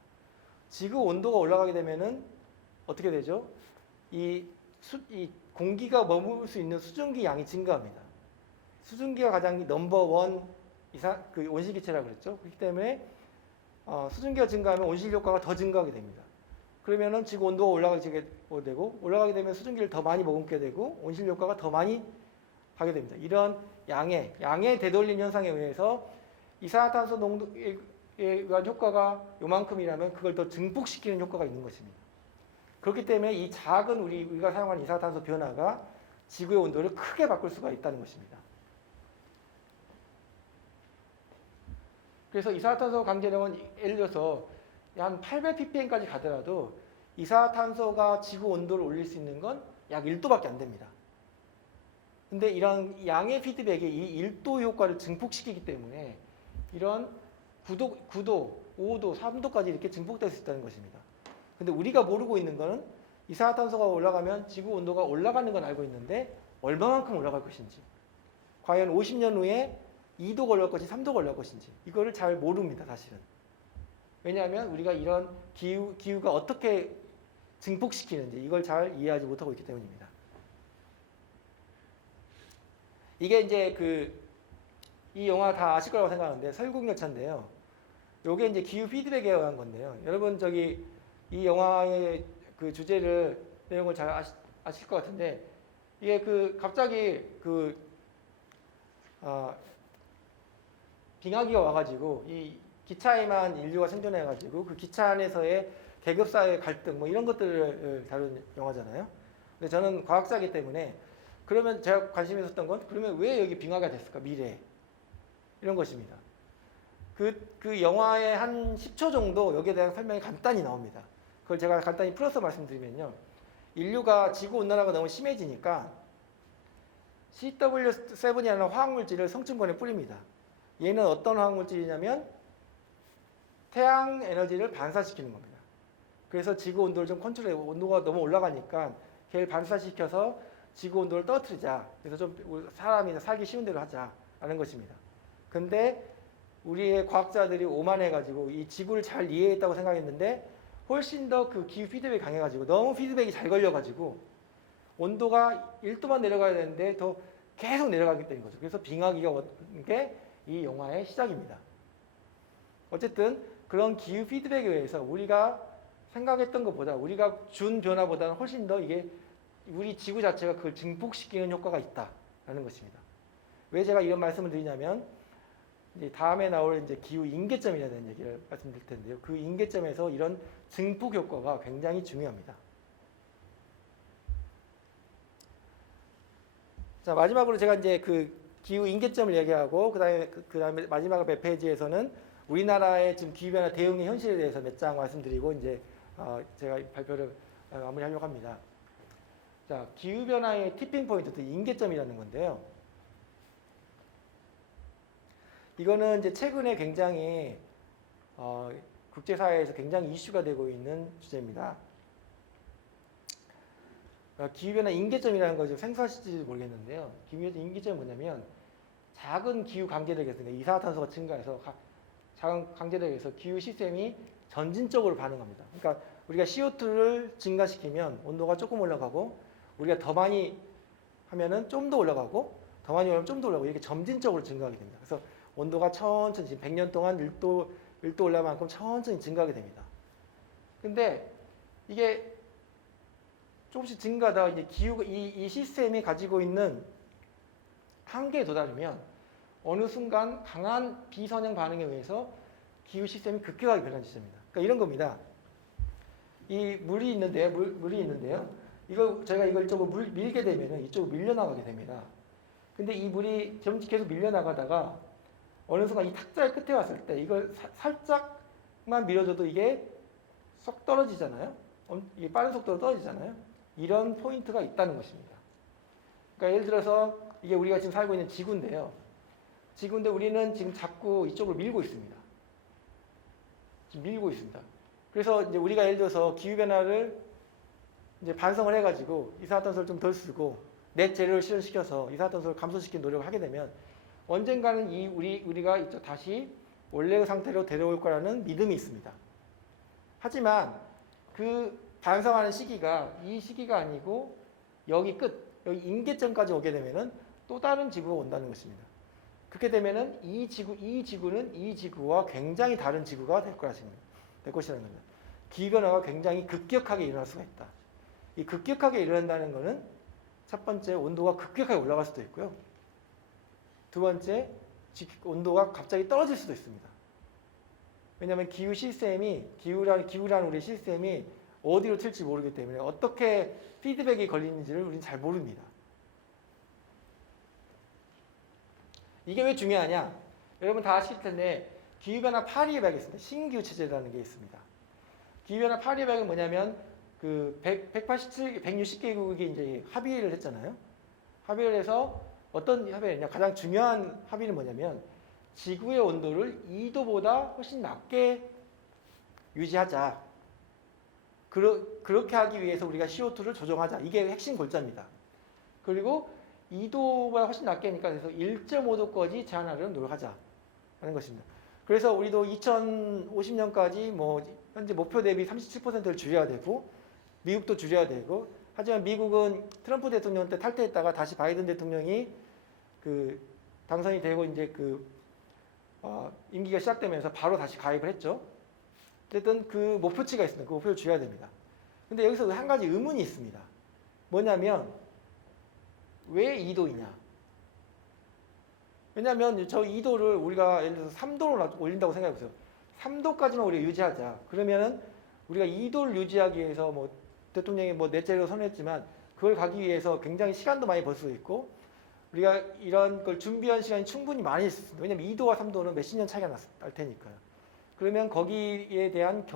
지구 온도가 올라가게 되면은 어떻게 되죠? 이 공기가 머물 수 있는 수증기 양이 증가합니다. 수증기가 가장 넘버원 그 온실기체라고 그랬죠. 그렇기 때문에 수증기가 증가하면 온실 효과가 더 증가하게 됩니다. 그러면은 지구 온도가 올라가게 되고 올라가게 되면 수증기를 더 많이 머금게 되고 온실 효과가 더 많이 하게 됩니다. 이런 양의 되돌림 현상에 의해서 이산화탄소 농도에 의한 효과가 요만큼이라면 그걸 더 증폭시키는 효과가 있는 것입니다. 그렇기 때문에 이 작은 우리가 사용하는 이산화탄소 변화가 지구의 온도를 크게 바꿀 수가 있다는 것입니다. 그래서 이산화탄소 강제력은 예를 들어서 한 800ppm까지 가더라도 이산화탄소가 지구 온도를 올릴 수 있는 건 약 1도밖에 안 됩니다. 근데 이런 양의 피드백이 이 1도 효과를 증폭시키기 때문에 이런 9도, 5도, 3도까지 이렇게 증폭될 수 있다는 것입니다. 근데 우리가 모르고 있는 거는 이산화탄소가 올라가면 지구 온도가 올라가는 건 알고 있는데 얼마만큼 올라갈 것인지, 과연 50년 후에 2도가 올라갈 것인지 3도가 올라갈 것인지 이거를 잘 모릅니다, 사실은. 왜냐하면 우리가 이런 기후가 어떻게 증폭시키는지 이걸 잘 이해하지 못하고 있기 때문입니다. 이게 이제 이 영화 다 아실 거라고 생각하는데 설국열차인데요. 요게 이제 기후 피드백에 의한 건데요. 여러분 이 영화의 그 주제를 내용을 잘 아실 것 같은데 이게 갑자기 빙하기가 와가지고 이 기차에만 인류가 생존해가지고 그 기차 안에서의 계급사의 갈등 뭐 이런 것들을 다룬 영화잖아요. 근데 저는 과학자이기 때문에 그러면 제가 관심이 있었던 건 그러면 왜 여기 빙하가 됐을까 미래에 이런 것입니다. 그 영화의 한 10초 정도 여기에 대한 설명이 간단히 나옵니다. 그걸 제가 간단히 풀어서 말씀드리면요. 인류가 지구 온난화가 너무 심해지니까 CW7이라는 화학물질을 성층권에 뿌립니다. 얘는 어떤 화학물질이냐면 태양 에너지를 반사시키는 겁니다. 그래서 지구 온도를 좀 컨트롤해요. 온도가 너무 올라가니까 걔를 반사시켜서 지구 온도를 떨어뜨리자. 그래서 좀 사람이 살기 쉬운 대로 하자라는 것입니다. 근데 우리의 과학자들이 오만해가지고 이 지구를 잘 이해했다고 생각했는데 훨씬 더 그 기후 피드백이 강해가지고 너무 피드백이 잘 걸려가지고 온도가 1도만 내려가야 되는데 더 계속 내려가기 때문인 거죠. 그래서 빙하기가 온 게 이 영화의 시작입니다. 어쨌든 그런 기후 피드백에 의해서 우리가 생각했던 것보다 우리가 준 변화보다는 훨씬 더 이게 우리 지구 자체가 그걸 증폭시키는 효과가 있다라는 것입니다. 왜 제가 이런 말씀을 드리냐면 이제 다음에 나올 이제 기후 임계점이라는 얘기를 말씀드릴 텐데요. 그 임계점에서 이런 증폭 효과가 굉장히 중요합니다. 자, 마지막으로 제가 이제 기후 임계점을 얘기하고 그다음에 마지막 몇 페이지에서는 우리나라의 지금 기후 변화 대응의 현실에 대해서 몇 장 말씀드리고 이제 제가 발표를 마무리하려고 합니다. 자, 기후 변화의 티핑 포인트, 임계점이라는 건데요. 이거는 이제 최근에 굉장히 국제사회에서 굉장히 이슈가 되고 있는 주제입니다. 기후변화 임계점이라는 걸 좀 생소하실지 모르겠는데요. 기후변화 임계점이 뭐냐면 작은 기후 강제력에 의해서 이산화탄소가 증가해서 작은 강제력에 의해서 기후 시스템이 점진적으로 반응합니다. 그러니까 우리가 CO2를 증가시키면 온도가 조금 올라가고 우리가 더 많이 하면은 좀 더 올라가고 더 많이 올라가면 좀 더 올라가고 이렇게 점진적으로 증가하게 됩니다. 그래서 온도가 천천히 지금 100년 동안 1도 올라갈 만큼 천천히 증가하게 됩니다. 근데 이게 조금씩 증가하다가 이제 기후가 이 시스템이 가지고 있는 한계에 도달하면 어느 순간 강한 비선형 반응에 의해서 기후 시스템이 급격하게 변한 시점입니다. 그러니까 이런 겁니다. 이 물이 있는데요. 저희가 이걸 이쪽으로 밀게 되면 이쪽으로 밀려나가게 됩니다. 근데 이 물이 계속 밀려나가다가 어느 순간 이 탁자의 끝에 왔을 때 이걸 살짝만 밀어줘도 이게 쏙 떨어지잖아요. 이게 빠른 속도로 떨어지잖아요. 이런 포인트가 있다는 것입니다. 그러니까 예를 들어서 이게 우리가 지금 살고 있는 지구인데요. 지구인데 우리는 지금 자꾸 이쪽으로 밀고 있습니다. 지금 밀고 있습니다. 그래서 이제 우리가 예를 들어서 기후변화를 이제 반성을 해가지고 이산화탄소를 좀 덜 쓰고 넷 제로를 실현시켜서 이산화탄소를 감소시키는 노력을 하게 되면 언젠가는 우리가 다시 원래의 상태로 데려올 거라는 믿음이 있습니다. 하지만 그 반성하는 시기가 이 시기가 아니고 여기 임계점까지 오게 되면은 또 다른 지구가 온다는 것입니다. 그렇게 되면은 이 지구는 이 지구와 굉장히 다른 지구가 될 것이라는 겁니다. 기후변화가 굉장히 급격하게 일어날 수가 있다. 이 급격하게 일어난다는 것은 첫 번째 온도가 급격하게 올라갈 수도 있고요. 두 번째 온도가 갑자기 떨어질 수도 있습니다. 왜냐하면 기후라는 우리 시스템이 어디로 튈지 모르기 때문에 어떻게 피드백이 걸리는지를 우리는 잘 모릅니다. 이게 왜 중요하냐? 여러분 다 아실 텐데 기후변화 파리 협약이 있습니다. 신기후 체제라는 게 있습니다. 기후변화 파리 협약은 뭐냐면 그 160개국이 이제 합의를 했잖아요. 합의를 해서 어떤 합의를 했냐? 가장 중요한 합의는 뭐냐면 지구의 온도를 2도보다 훨씬 낮게 유지하자. 그렇게 하기 위해서 우리가 CO2를 조정하자. 이게 핵심 골자입니다. 그리고 2도보다 훨씬 낮게 하니까 그래서 1.5도까지 제한하려는 노력하자 하는 것입니다. 그래서 우리도 2050년까지 뭐 현재 목표 대비 37%를 줄여야 되고 미국도 줄여야 되고 하지만 미국은 트럼프 대통령 때 탈퇴했다가 다시 바이든 대통령이 그 당선이 되고 이제 임기가 시작되면서 바로 다시 가입을 했죠. 어쨌든 그 목표치가 있습니다. 그 목표를 줄여야 됩니다. 근데 여기서 한 가지 의문이 있습니다. 뭐냐면 왜 2도이냐? 왜냐하면 저 2도를 우리가 예를 들어서 3도로 올린다고 생각해보세요. 3도까지만 우리가 유지하자. 그러면은 우리가 2도를 유지하기 위해서 뭐 대통령이 뭐 넷째로 선언했지만 그걸 가기 위해서 굉장히 시간도 많이 벌 수 있고 우리가 이런 걸 준비한 시간이 충분히 많이 있습니다. 왜냐하면 2도와 3도는 몇십 년 차이가 날 테니까요. 그러면 거기에 대한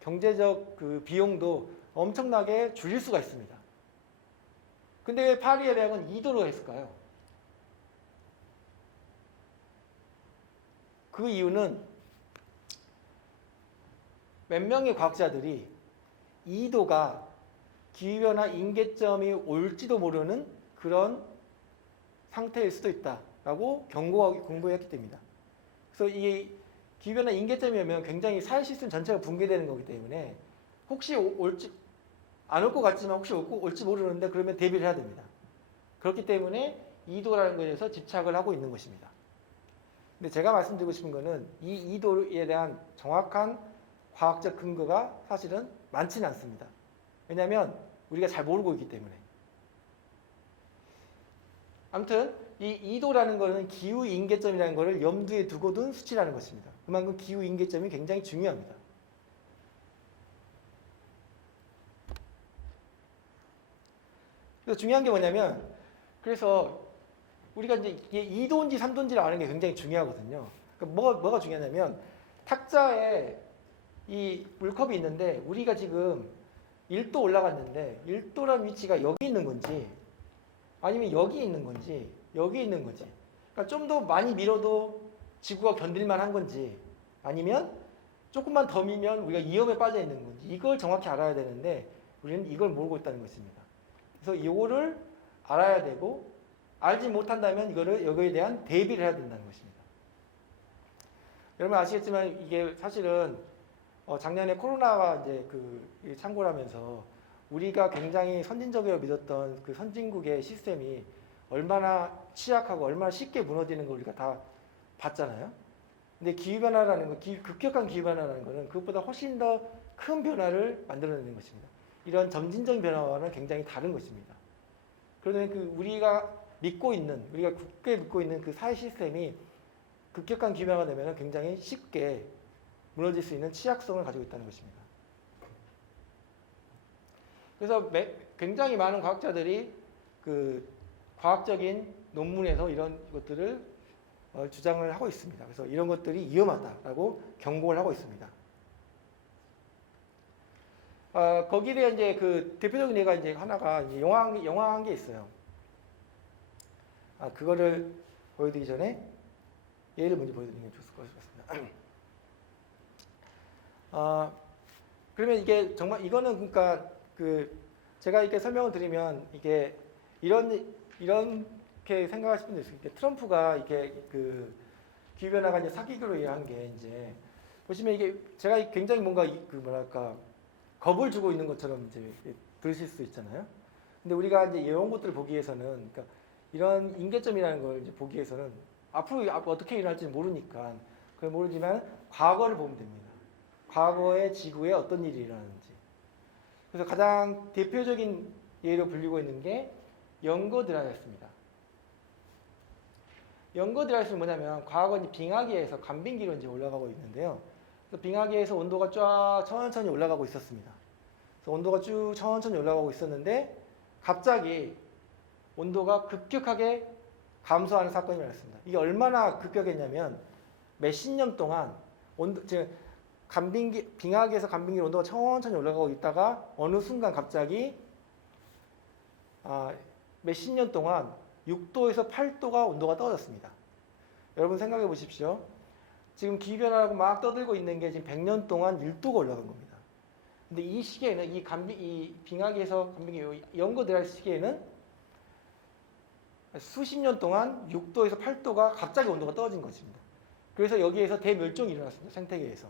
경제적 그 비용도 엄청나게 줄일 수가 있습니다. 근데 왜 파리 협약은 2도로 했을까요? 그 이유는 몇 명의 과학자들이 2도가 기후변화 임계점이 올지도 모르는 그런 상태일 수도 있다라고 공부했기 때문이다. 그래서 이 기후변화 임계점이 오면 굉장히 사회 시스템 전체가 붕괴되는 거기 때문에 혹시 안 올 것 같지만 혹시 올지 모르는데 그러면 대비를 해야 됩니다. 그렇기 때문에 2도라는 것에서 집착을 하고 있는 것입니다. 근데 제가 말씀드리고 싶은 거는 이 2도에 대한 정확한 과학적 근거가 사실은 많지는 않습니다. 왜냐하면 우리가 잘 모르고 있기 때문에. 아무튼 이 2도라는 것은 기후 임계점이라는 것을 염두에 두고 둔 수치라는 것입니다. 그만큼 기후 임계점이 굉장히 중요합니다. 그래서 중요한 게 뭐냐면 그래서 우리가 이제 2도인지 3도인지를 아는 게 굉장히 중요하거든요. 그러니까 뭐가 중요하냐면 탁자에 이 물컵이 있는데 우리가 지금 1도 올라갔는데 1도라는 위치가 여기 있는 건지 아니면 여기 있는 건지 여기 있는 건지 그러니까 좀 더 많이 밀어도 지구가 견딜만 한 건지 아니면 조금만 더 밀면 우리가 위험에 빠져 있는 건지 이걸 정확히 알아야 되는데 우리는 이걸 모르고 있다는 것입니다. 그래서 이거를 알아야 되고 알지 못한다면 여기에 대한 대비를 해야 된다는 것입니다. 여러분 아시겠지만 이게 사실은 작년에 코로나가 이제 창궐 하면서 우리가 굉장히 선진적이라고 믿었던 그 선진국의 시스템이 얼마나 취약하고 얼마나 쉽게 무너지는 걸 우리가 다 봤잖아요. 근데 기후변화라는 거, 급격한 기후변화라는 거는 그것보다 훨씬 더 큰 변화를 만들어내는 것입니다. 이런 점진적인 변화와는 굉장히 다른 것입니다. 그러면 우리가 굳게 믿고 있는 그 사회 시스템이 급격한 기후변화가 되면 굉장히 쉽게 무너질 수 있는 취약성을 가지고 있다는 것입니다. 그래서 굉장히 많은 과학자들이 그 과학적인 논문에서 이런 것들을 주장을 하고 있습니다. 그래서 이런 것들이 위험하다라고 경고를 하고 있습니다. 거기에 대한 이제 그 대표적인 예가 이제 하나가 이제 영화한 게 있어요. 그거를 보여드리기 전에 예를 먼저 보여드리는 게 좋을 것 같습니다. 그러면 이게 정말 이거는 그러니까 제가 이렇게 설명을 드리면 이게 이렇게 생각하실 분도 있어요. 트럼프가 이렇게 기후변화가 이제 사기로 의한 게 이제 보시면 이게 제가 굉장히 뭔가 뭐랄까 겁을 주고 있는 것처럼 이제 들으실 수 있잖아요. 근데 우리가 이제 이런 것들을 보기 위해서는 그러니까 이런 임계점이라는 걸 이제 보기 위해서는 앞으로 어떻게 일어날지 모르니까 그걸 모르지만 과거를 보면 됩니다. 과거의 지구에 어떤 일이 일어나는지. 그래서 가장 대표적인 예로 불리고 있는 게 영거 드라이아스입니다. 영거 드라이아스는 뭐냐면 과거 빙하기에서 간빙기로 이제 올라가고 있는데요. 그래서 빙하기에서 온도가 쫙 천천히 올라가고 있었습니다. 그래서 온도가 쭉 천천히 올라가고 있었는데 갑자기 온도가 급격하게 감소하는 사건이 일어났습니다. 이게 얼마나 급격했냐면 몇십 년 동안 빙하기에서 간빙기 온도가 천천히 올라가고 있다가 어느 순간 갑자기 몇십 년 동안 6도에서 8도가 온도가 떨어졌습니다. 여러분 생각해 보십시오. 지금 기후변화라고 막 떠들고 있는 게 지금 100년 동안 1도가 올라간 겁니다. 근데 이 시기에는 이 빙하기에서 간빙기 영거 들어갈 시기에는 수십 년 동안 6도에서 8도가 갑자기 온도가 떨어진 것입니다. 그래서 여기에서 대멸종이 일어났습니다. 생태계에서.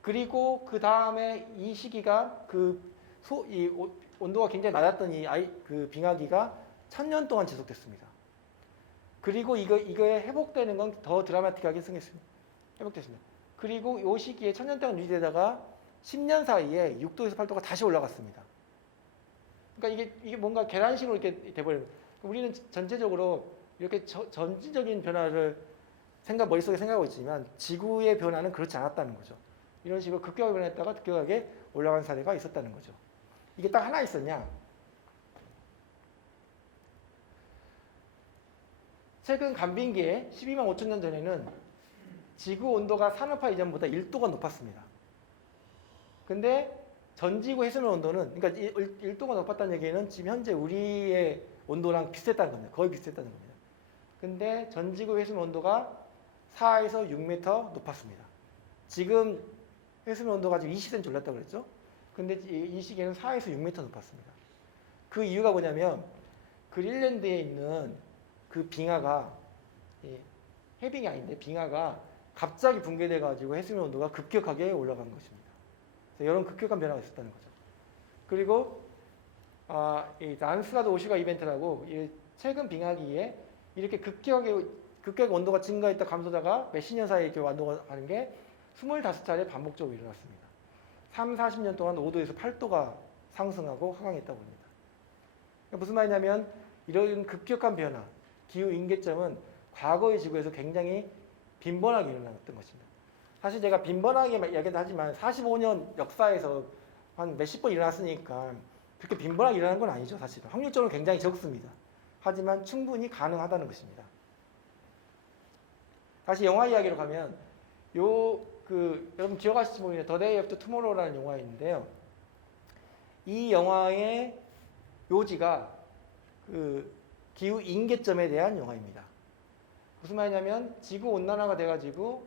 그리고 그 다음에 이 시기가 이 온도가 굉장히 낮았던 그 빙하기가 1000년 동안 지속됐습니다. 그리고 이거에 회복되는 건 더 드라마틱하게 회복됐습니다. 그리고 이 시기에 1000년 동안 유지되다가 10년 사이에 6도에서 8도가 다시 올라갔습니다. 그러니까 이게 뭔가 계란식으로 이렇게 돼버려요. 우리는 전체적으로 이렇게 전지적인 변화를 머릿속에 생각하고 있지만 지구의 변화는 그렇지 않았다는 거죠. 이런 식으로 급격하게 변했다가 급격하게 올라간 사례가 있었다는 거죠. 이게 딱 하나 있었냐? 최근 간빙기에 12만 5천 년 전에는 지구 온도가 산업화 이전보다 1도가 높았습니다. 근데 전지구 해수면 온도는, 그러니까 1도가 높았다는 얘기는 지금 현재 우리의 온도랑 비슷했다는 겁니다. 거의 비슷했다는 겁니다. 근데 전지구 해수면 온도가 4에서 6m 높았습니다. 지금 해수면 온도가 지금 20cm 올랐다고 그랬죠? 근데 이 시기에는 4에서 6m 높았습니다. 그 이유가 뭐냐면 그린랜드에 있는 그 빙하가 해빙이 아닌데 빙하가 갑자기 붕괴돼가지고 해수면 온도가 급격하게 올라간 것입니다. 그래서 이런 급격한 변화가 있었다는 거죠. 그리고 이 란스가드 오슈가 이벤트라고 최근 빙하기에 이렇게 급격하게 온도가 증가했다 감소자가 몇십 년 사이에 이렇게 완도가 하는 게 25차례 반복적으로 일어났습니다. 3, 40년 동안 5도에서 8도가 상승하고 하강했다고 합니다. 그러니까 무슨 말이냐면 이런 급격한 변화, 기후 임계점은 과거의 지구에서 굉장히 빈번하게 일어났던 것입니다. 사실 제가 빈번하게 이야기도 하지만 45년 역사에서 한 몇십 번 일어났으니까 그렇게 빈번하게 일어나는 건 아니죠. 사실은 확률적으로 굉장히 적습니다. 하지만 충분히 가능하다는 것입니다. 다시 영화 이야기로 가면 여러분 기억하실지 모르겠는데 더 데이 애프터 투모로우라는 영화가 있는데요. 이 영화의 요지가 기후 임계점에 대한 영화입니다. 무슨 말이냐면 지구 온난화가 돼가지고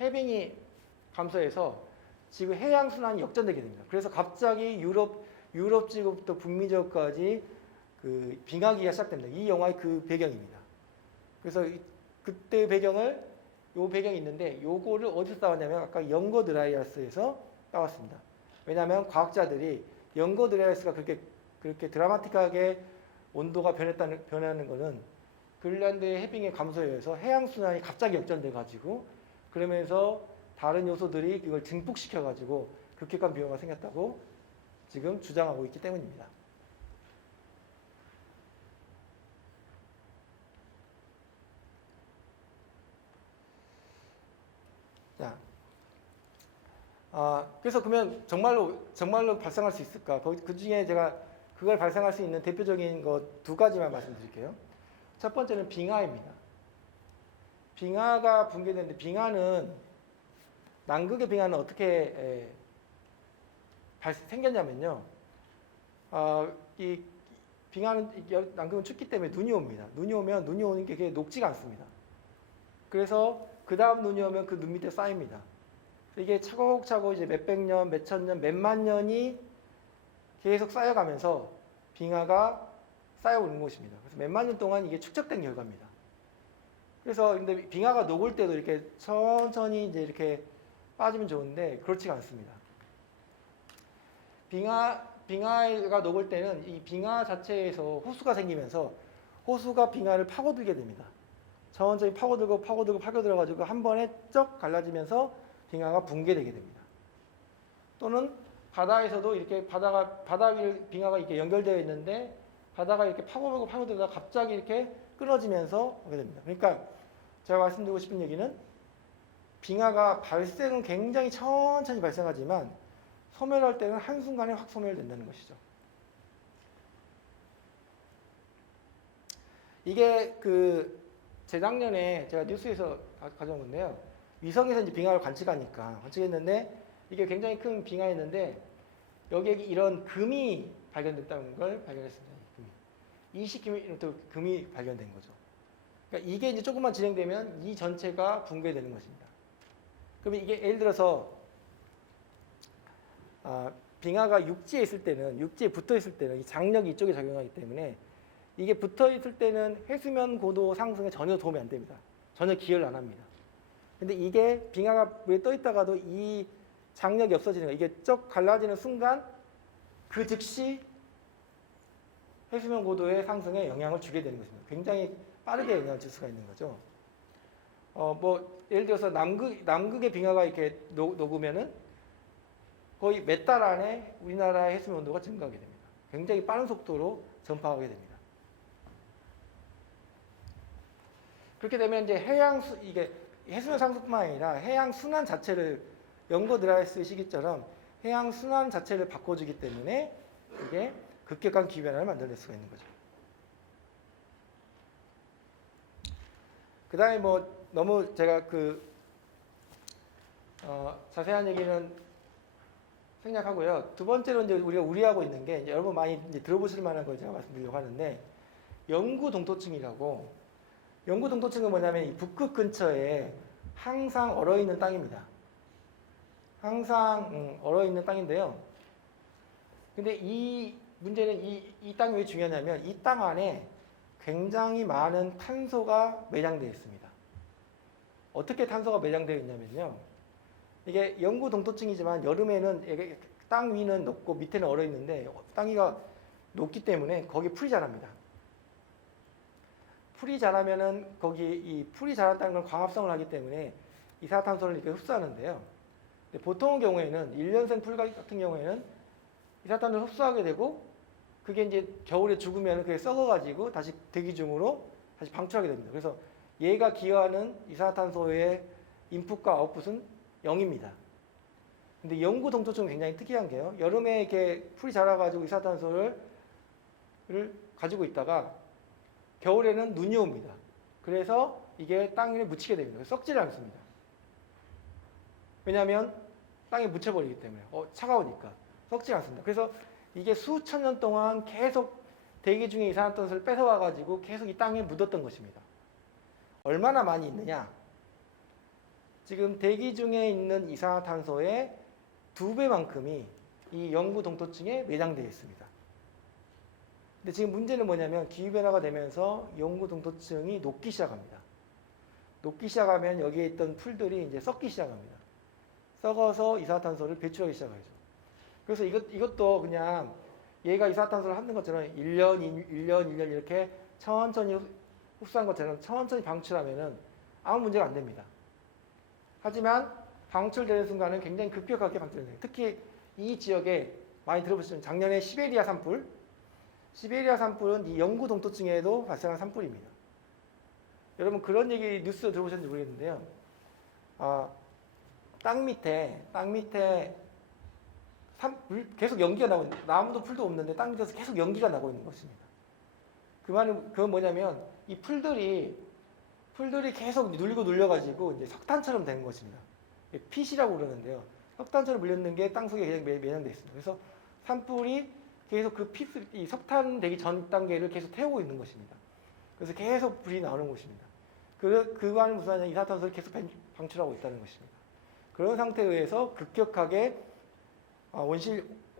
해빙이 감소해서 지구 해양 순환이 역전되게 됩니다. 그래서 갑자기 유럽 지구부터 북미 지구까지 빙하기가 시작됩니다. 이 영화의 그 배경입니다. 그래서 그때 배경을 요 배경이 있는데 요거를 어디서 따왔냐면 아까 영거 드라이아스에서 따왔습니다. 왜냐하면 과학자들이 영거 드라이아스가 그렇게 드라마틱하게 온도가 변하는 거는 그린란드의 해빙의 감소에 의해서 해양 순환이 갑자기 역전돼 가지고 그러면서 다른 요소들이 그걸 증폭시켜 가지고 극격한 비용가 생겼다고 지금 주장하고 있기 때문입니다. 자, 그래서 그러면 정말로 발생할 수 있을까? 그 중에 제가 그걸 발생할 수 있는 대표적인 것 두 가지만 말씀드릴게요. 첫 번째는 빙하입니다. 빙하가 붕괴되는데 남극의 빙하는 어떻게 생겼냐면요. 이 빙하는 남극은 춥기 때문에 눈이 옵니다. 눈이 오는 게 그게 녹지가 않습니다. 그래서 그 다음 눈이 오면 그 눈 밑에 쌓입니다. 이게 차곡차곡 이제 몇백 년, 몇천 년, 몇만 년이 계속 쌓여가면서 빙하가 쌓여오는 것입니다. 그래서 몇만 년 동안 이게 축적된 결과입니다. 그래서 근데 빙하가 녹을 때도 이렇게 천천히 이제 이렇게 빠지면 좋은데 그렇지가 않습니다. 빙하가 녹을 때는 이 빙하 자체에서 호수가 생기면서 호수가 빙하를 파고들게 됩니다. 천천히 파고들고 파고들어가지고 한 번에 쩍 갈라지면서 빙하가 붕괴되게 됩니다. 또는 바다에서도 이렇게 바다 위에 빙하가 이렇게 연결되어 있는데 바다가 이렇게 파고들다가 갑자기 이렇게 끊어지면서 오게 됩니다. 그러니까 제가 말씀드리고 싶은 얘기는 빙하가 발생은 굉장히 천천히 발생하지만 소멸할 때는 한순간에 확 소멸된다는 것이죠. 이게 재작년에 제가 뉴스에서 가져온 건데요. 위성에서 이제 빙하를 관측했는데 이게 굉장히 큰 빙하였는데 여기에 이런 금이 발견됐다는 걸 발견했습니다. 20km 금이 발견된 거죠. 그러니까 이게 이제 조금만 진행되면 이 전체가 붕괴되는 것입니다. 그러면 이게 예를 들어서 빙하가 육지에 붙어 있을 때는 이 장력이 이쪽에 작용하기 때문에 이게 붙어 있을 때는 해수면 고도 상승에 전혀 도움이 안 됩니다. 전혀 기여를 안 합니다. 근데 이게 빙하가 위에 떠 있다가도 이 장력이 없어지는 거예요. 이게 쩍 갈라지는 순간 그 즉시 해수면 고도의 상승에 영향을 주게 되는 것입니다. 굉장히 빠르게 영향을 줄 수가 있는 거죠. 예를 들어서 남극의 빙하가 이렇게 녹으면은 거의 몇 달 안에 우리나라의 해수면 온도가 증가하게 됩니다. 굉장히 빠른 속도로 전파하게 됩니다. 그렇게 되면 이제 이게 해수면 상승뿐만 아니라 해양 순환 자체를 영거 드라이아스 시기처럼 해양 순환 자체를 바꿔주기 때문에 이게 급격한 기후변화를 만들어낼 수가 있는 거죠. 그 다음에 너무 제가 자세한 얘기는 생략하고요. 두 번째로 이제 우리가 우려하고 있는 게 이제 여러분 많이 이제 들어보실 만한 걸 제가 말씀드리려고 하는데 영구 동토층이라고. 영구 동토층은 뭐냐면 이 북극 근처에 항상 얼어있는 땅입니다. 항상 얼어있는 땅인데요. 근데 이 문제는 이 땅이 왜 중요하냐면 이 땅 안에 굉장히 많은 탄소가 매장되어 있습니다. 어떻게 탄소가 매장되어 있냐면요. 이게 영구 동토층이지만 여름에는 땅 위는 녹고 밑에는 얼어 있는데 땅위가 녹기 때문에 거기 풀이 자랍니다. 풀이 자라면은 거기 이 풀이 자랐다는 건 광합성을 하기 때문에 이산화탄소를 이렇게 흡수하는데요. 근데 보통의 경우에는 1년생 풀 같은 경우에는 이산화탄소를 흡수하게 되고 그게 이제 겨울에 죽으면 그게 썩어가지고 다시 대기 중으로 다시 방출하게 됩니다. 그래서 얘가 기여하는 이산화탄소의 인풋과 아웃풋은 0입니다. 근데 영구 동토층은 굉장히 특이한 게요. 여름에 이렇게 풀이 자라가지고 이산화탄소를 가지고 있다가 겨울에는 눈이 옵니다. 그래서 이게 땅에 묻히게 됩니다. 썩지를 않습니다. 왜냐하면 땅에 묻혀버리기 때문에 차가우니까 썩지 않습니다. 그래서 이게 수천 년 동안 계속 대기 중에 이산화탄소를 뺏어와가지고 계속 이 땅에 묻었던 것입니다. 얼마나 많이 있느냐? 지금 대기 중에 있는 이산화탄소의 2배만큼이 이 영구 동토층에 매장되어 있습니다. 근데 지금 문제는 뭐냐면 기후변화가 되면서 영구 동토층이 녹기 시작합니다. 녹기 시작하면 여기에 있던 풀들이 이제 썩기 시작합니다. 썩어서 이산화탄소를 배출하기 시작하죠. 그래서 이것도 그냥 얘가 이산화탄소를 하는 것처럼 1년 이렇게 천천히 흡수한 것처럼 천천히 방출하면은 아무 문제가 안 됩니다. 하지만 방출되는 순간은 굉장히 급격하게 방출돼요. 특히 이 지역에 많이 들어보시면 작년에 시베리아 산불은 이 영구 동토층에도 발생한 산불입니다. 여러분 그런 얘기 뉴스 들어보셨는지 모르겠는데요. 땅 밑에 계속 연기가 나고 있는, 나무도 풀도 없는데 땅 밑에서 계속 연기가 나고 있는 것입니다. 그건 뭐냐면 이 풀들이 계속 눌려가지고 이제 석탄처럼 된 것입니다. 핏이라고 그러는데요. 석탄처럼 물렸는 게 땅 속에 그냥 매장되어 있습니다. 그래서 산불이 계속 이 석탄 되기 전 단계를 계속 태우고 있는 것입니다. 그래서 계속 불이 나오는 것입니다. 그거는 무슨 말이냐, 이산화탄소를 계속 방출하고 있다는 것입니다. 그런 상태에 의해서 급격하게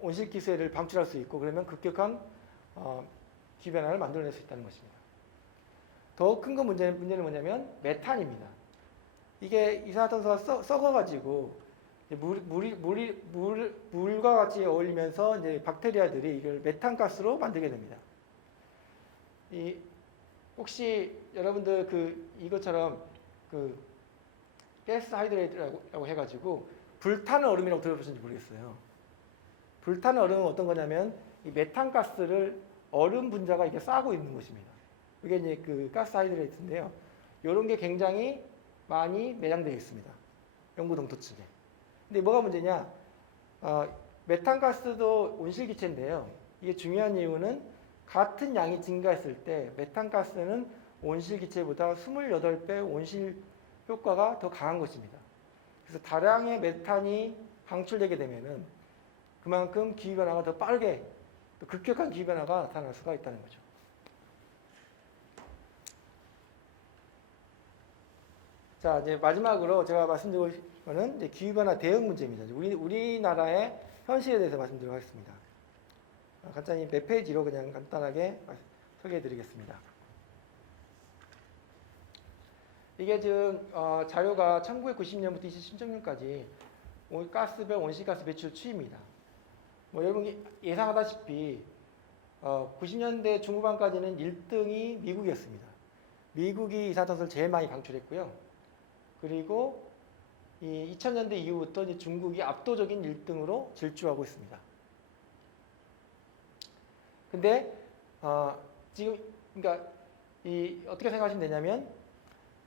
온실기세를 방출할 수 있고, 그러면 급격한 기후변화를 만들어낼 수 있다는 것입니다. 더 큰 문제는 뭐냐면 메탄입니다. 이게 이산화탄소가 썩어가지고 물과 같이 어울리면서 이제 박테리아들이 이걸 메탄가스로 만들게 됩니다. 혹시 여러분들 이것처럼 가스 하이드레이트라고 해가지고 불타는 얼음이라고 들어보셨는지 모르겠어요. 불타는 얼음은 어떤 거냐면 이 메탄가스를 얼음 분자가 이렇게 싸고 있는 것입니다. 이게 이제 가스 하이드레이트인데요. 이런 게 굉장히 많이 매장되어 있습니다. 영구 동토층에. 근데 뭐가 문제냐? 메탄가스도 온실기체인데요. 이게 중요한 이유는 같은 양이 증가했을 때 메탄가스는 온실기체보다 28배 온실 효과가 더 강한 것입니다. 그래서 다량의 메탄이 방출되게 되면은 그만큼 기후변화가 더 빠르게, 또 급격한 기후변화가 나타날 수가 있다는 거죠. 자, 이제 마지막으로 제가 말씀드리고 싶은 거는 이제 기후변화 대응 문제입니다. 우리나라의 현실에 대해서 말씀드리도록 하겠습니다. 간단히 몇 페이지로 그냥 간단하게 소개해 드리겠습니다. 이게 지금 자료가 1990년부터 2016년까지 가스별 온실가스 배출 추이입니다. 여러분이 예상하다시피 90년대 중후반까지는 1등이 미국이었습니다. 미국이 이산화탄소를 제일 많이 방출했고요. 그리고 이 2000년대 이후부터 이제 중국이 압도적인 1등으로 질주하고 있습니다. 근데 지금 그러니까 어떻게 생각하시면 되냐면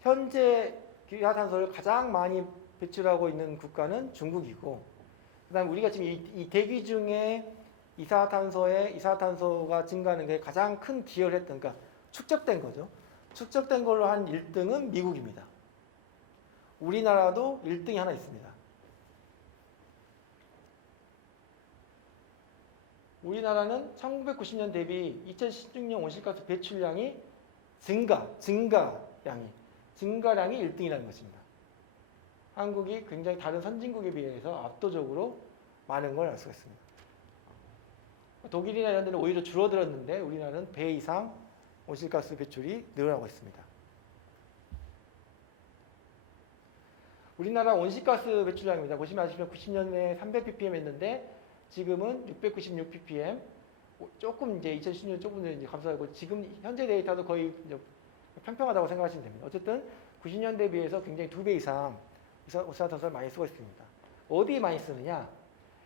현재 이산화탄소를 가장 많이 배출하고 있는 국가는 중국이고, 그다음 우리가 지금 이 대기 중에 이산화탄소가 증가하는 게 가장 큰 기여를 했던, 그러니까 축적된 거죠. 축적된 걸로 한 1등은 미국입니다. 우리나라도 1등이 하나 있습니다. 우리나라는 1990년 대비 2016년 온실가스 배출량이 증가량이 1등이라는 것입니다. 한국이 굉장히 다른 선진국에 비해서 압도적으로 많은 걸 알 수가 있습니다. 독일이나 이런 데는 오히려 줄어들었는데 우리나라는 배 이상 온실가스 배출이 늘어나고 있습니다. 우리나라 온실가스 배출량입니다. 보시면 아시면 90년에 300ppm였는데 지금은 696ppm. 조금 이제 2010년 조금 이제 감소하고, 지금 현재 데이터도 거의 평평하다고 생각하시면 됩니다. 어쨌든 90년대에 비해서 굉장히 2배 이상 이산화탄소를 많이 쓰고 있습니다. 어디에 많이 쓰느냐?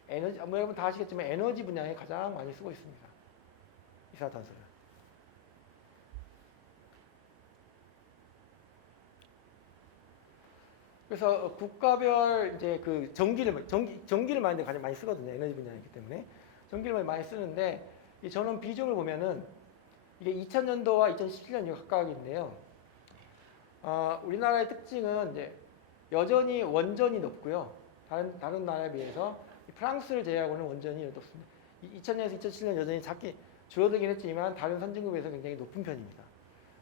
에너지, 여러분 다 아시겠지만 에너지 분야에 가장 많이 쓰고 있습니다. 이산화탄소를. 그래서 국가별 이제 전기를 많이 가장 많이 쓰거든요. 에너지 분야이기 때문에 전기를 많이 쓰는데, 이 전원 비중을 보면은 이게 2000년도와 2017년 각각인데요. 우리나라의 특징은 이제 여전히 원전이 높고요. 다른 나라에 비해서 프랑스를 제외하고는 원전이 높습니다. 2000년에서 2007년 여전히 줄어들긴 했지만 다른 선진국에 비해서 굉장히 높은 편입니다.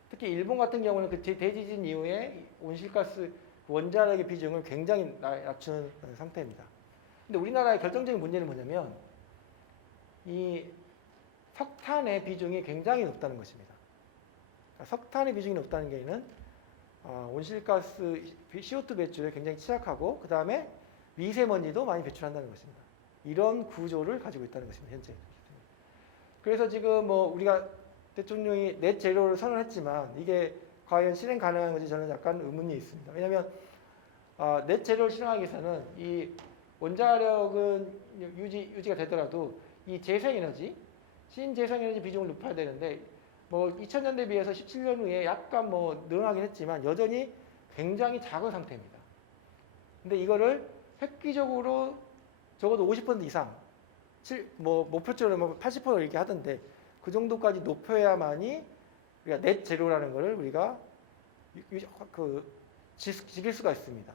특히 일본 같은 경우는 대지진 이후에 온실가스 원자력의 비중을 굉장히 낮추는 상태입니다. 근데 우리나라의 결정적인 문제는 뭐냐면 이 석탄의 비중이 굉장히 높다는 것입니다. 석탄의 비중이 높다는 게는 온실가스 CO2 배출에 굉장히 취약하고 그 다음에 미세먼지도 많이 배출한다는 것입니다. 이런 구조를 가지고 있다는 것입니다. 현재. 그래서 지금 뭐 우리가 대통령이 넷 제로를 선언했지만 이게 과연 실행 가능한 건지 저는 약간 의문이 있습니다. 왜냐하면 넷 제로를 실행하기 위해서는 이 원자력은 유지가 되더라도 이 재생에너지, 신재생에너지 비중을 높여야 되는데 뭐 2000년대에 비해서 17년 후에 약간 뭐 늘어나긴 했지만 여전히 굉장히 작은 상태입니다. 근데 이거를 획기적으로 적어도 50% 이상, 목표치로 80% 이렇게 하던데 그 정도까지 높여야만이 우리가 넷 제로라는 것을 우리가 지킬 수가 있습니다.